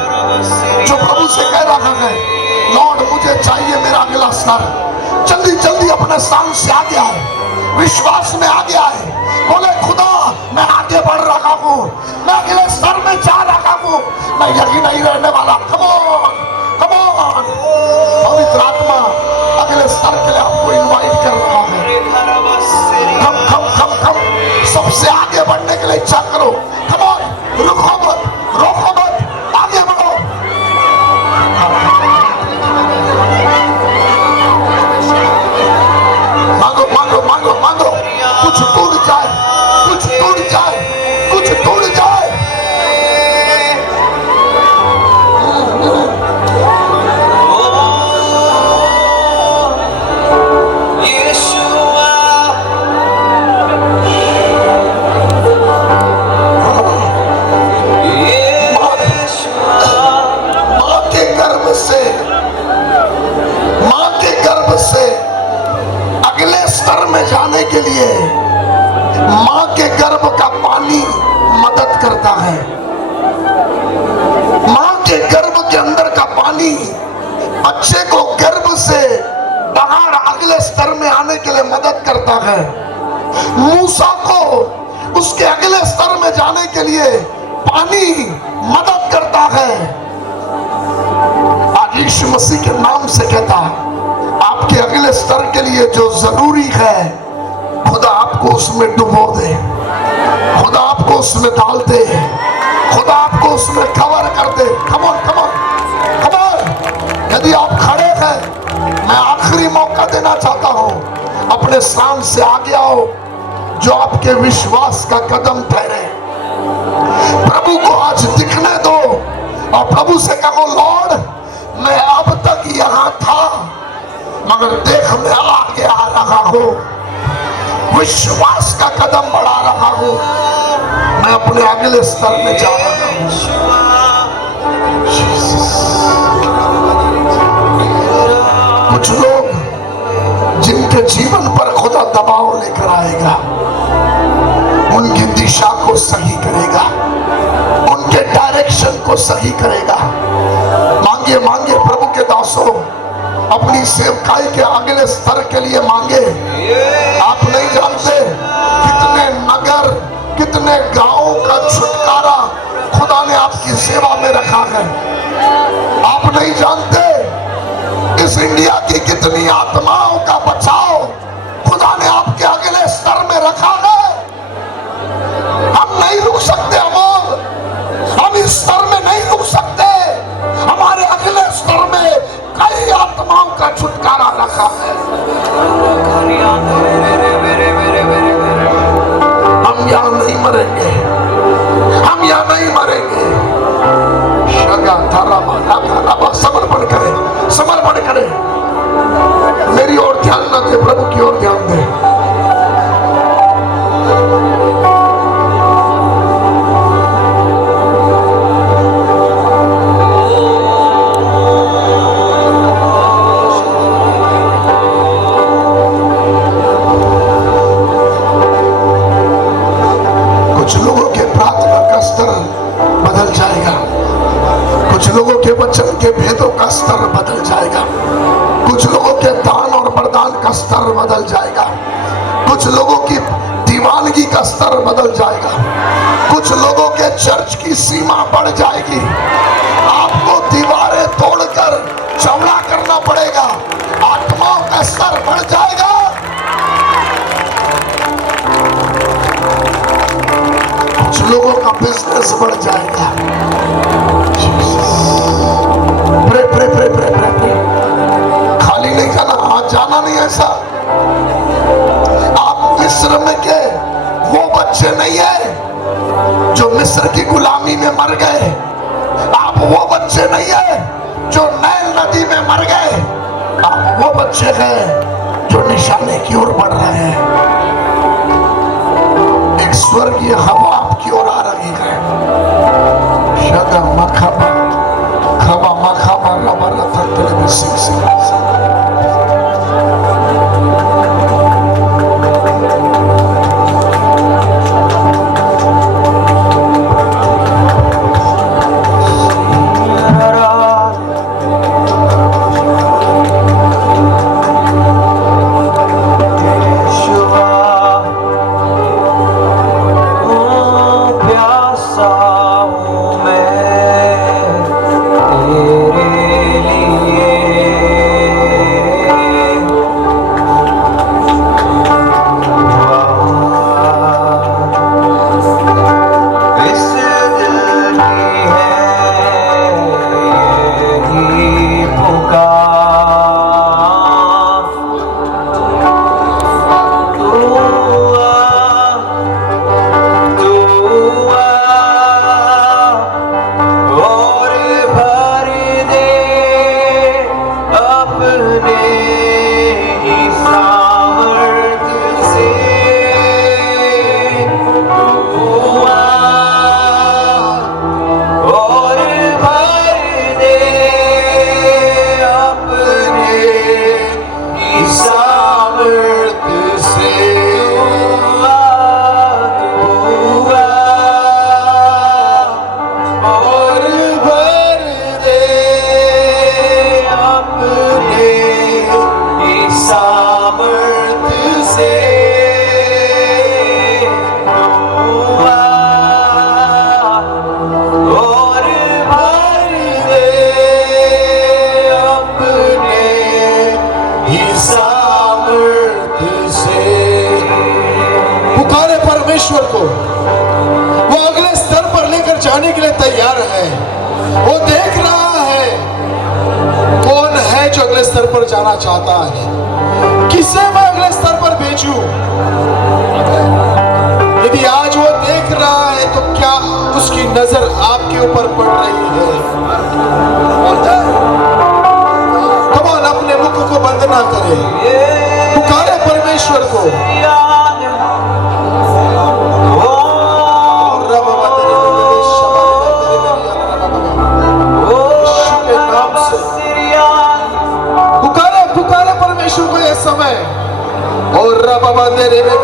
जो प्रभु से कह रहा है लॉर्ड मुझे चाहिए मेरा अगला स्तर, जल्दी जल्दी अपने स्थान से आगे आए, विश्वास में आगे आए। बोले खुदा मैं आगे बढ़ रहा हूँ, मैं अगले स्तर में जा रहा हूँ, मैं यही नहीं रहने वाला। कम ऑन, कम ऑन। पवित्र आत्मा अगले स्तर के लिए आपको इनवाइट कर रहा है। कम कम कम कम, सबसे आगे बढ़ने के लिए इच्छा करो। कम ऑन, रुको मत, रोको मत, आगे बढ़ो। मांगो मांगो मांगो मांगो, कुछ टूट जाए, कुछ टूट जाए, कुछ टूट जाए। मां के गर्भ से अगले स्तर में जाने के लिए मां के गर्भ का पानी मदद करता है। मां के गर्भ के अंदर का पानी बच्चे को गर्भ से बाहर अगले स्तर में आने के लिए मदद करता है। मूसा को उसके अगले स्तर में जाने के लिए पानी मदद करता है। आज से कहता, आपके अगले स्तर के लिए जो जरूरी है खुदा आपको उसमें डुबो दे, खुदा आपको उसमें डाल दे, खुदा आपको उसमें कवर कर दे। Come on come on come on. यदि आप खड़े हैं, मैं आखिरी मौका देना चाहता हूं, अपने स्थान से आगे आओ। जो आपके विश्वास का कदम ठहरे, प्रभु को आज दिखने दो और प्रभु से कहो, लॉर्ड मैं अब तक यहां था मगर देख मैं आगे आ रहा हूं, विश्वास का कदम बढ़ा रहा हूं, मैं अपने अगले स्तर में जा रहा हूं। कुछ लोग जिनके जीवन पर खुदा दबाव लेकर आएगा, उनकी दिशा को सही करेगा, उनके डायरेक्शन को सही करेगा। मांगे मांगे प्रभु के दासों, अपनी सेवकाई के अगले स्तर के लिए मांगे। आप नहीं जानते कितने नगर, कितने गांवों का छुटकारा खुदा ने आपकी सेवा में रखा है। आप नहीं जानते इस इंडिया की कितनी आत्माओं का बचाव खुदा ने आपके अगले स्तर में रखा है। हम नहीं रुक सकते अमोल, हम इस स्तर में नहीं रुक सकते। हमारे अगले स्तर में कई आत्माओं का छुटकारा रखा है। हम यहाँ नहीं मरेंगे, हम यहाँ नहीं मरेंगे। समर्पण करें, समर्पण करें। मेरी ओर ध्यान न दे, प्रभु की ओर ध्यान दे। कुछ लोगों के प्रार्थना का स्तर बदल जाएगा, कुछ लोगों के वचन के भेदों का स्तर बदल जाएगा, कुछ लोगों के दान और वरदान का स्तर बदल जाएगा, कुछ लोगों की दीवानगी का स्तर बदल जाएगा, कुछ लोगों के चर्च की सीमा बढ़ जाएगी। आपको दीवारें तोड़कर चौड़ा करना पड़ेगा, आत्माओं का स्तर बढ़ जाएगा। कुछ लोगों का बिजनेस बढ़ जाएगा। Pray pray pray pray pray pray. खाली नहीं जाना, आज जाना नहीं ऐसा। आप मिस्र में के वो बच्चे नहीं है जो मिस्र की गुलामी में मर गए। आप वो बच्चे नहीं है जो नैल नदी में मर गए। आप वो बच्चे हैं जो निशाने की ओर बढ़ रहे हैं। एक स्वर्गीय हवा आपकी ओर आ रही है। शगा मखाबा खबा मखाबा रबा रथा तेरे सिंह सिंह। स्तर पर जाना चाहता है? किसे मैं अगले स्तर पर भेजूं? यदि आज वो देख रहा है तो क्या उसकी नजर आपके ऊपर पड़ रही है? कमान अपने मुख को बंद ना करें, पुकारे परमेश्वर को। पुकारे पुकारे परमेश्वर को यह समय। और रब मंदिर में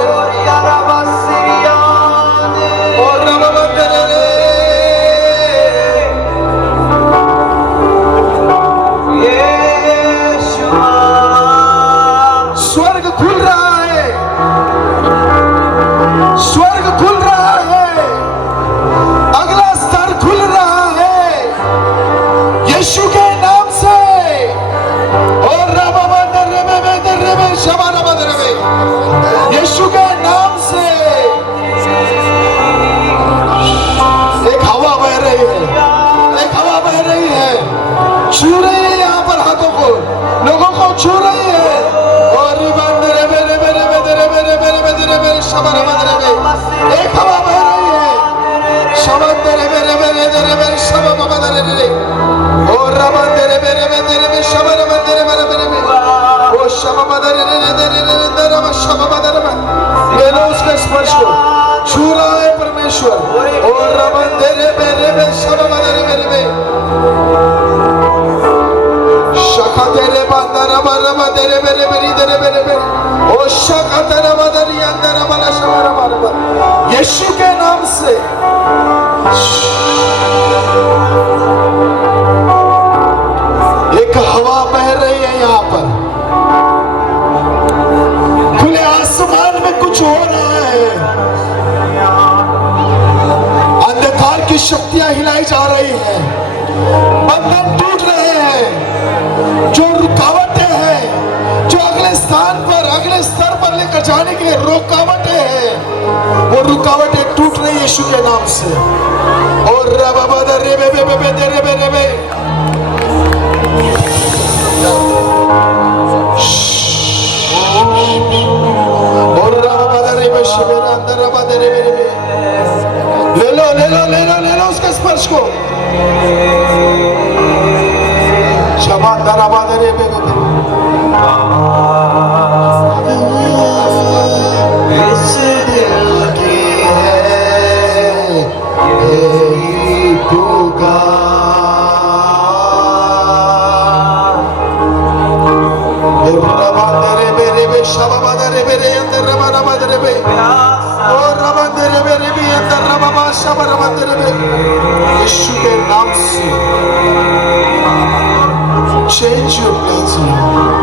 स्वर्ग खुल रहा है, स्वर्ग खुल रहा है, अगला स्तर खुल रहा है यीशु के नाम से। और यीशु के नाम से एक हवा बह रही है, एक हवा बह रही है, छू रही है यहाँ पर हाथों को, लोगों को छू रही है। और एक हवा बह रही है, शब्द तेरे मेरे मेरे तेरे मेरे शब्द बाबा तेरे मेरे और रब तेरे मेरे में तेरे में शब्द तेरे मेरे मेरे में ओ शब्द तेरे तेरे तेरे तेरे में शब्द तेरे में ले लो उसके स्पर्श को, छू रहा है परमेश्वर। और रब तेरे मेरे में शब्द तेरे मेरे में शखा तेरे बंदर रब रब तेरे मेरे मेरी तेरे मेरे में ओ शखा तेरे बंदर अंदर वाला शब्द रब यीशु के नाम से। एक हवा बह रही है यहाँ पर, खुले आसमान में कुछ हो रहा है, अंधकार की शक्तियां हिलाई जा रही हैं, बंधन टूट रहे हैं, जो रुकावटें हैं, जो अगले स्थान पर अगले स्तर पर लेकर जाने के लिए रुकावटें हैं, वो रुकावटें टूट रही है यीशु के नाम से। और ले लो ले लो ले लो ले लो उसके स्पर्श को। इस दिल की है यीशु के नाम से change your plans, Lord.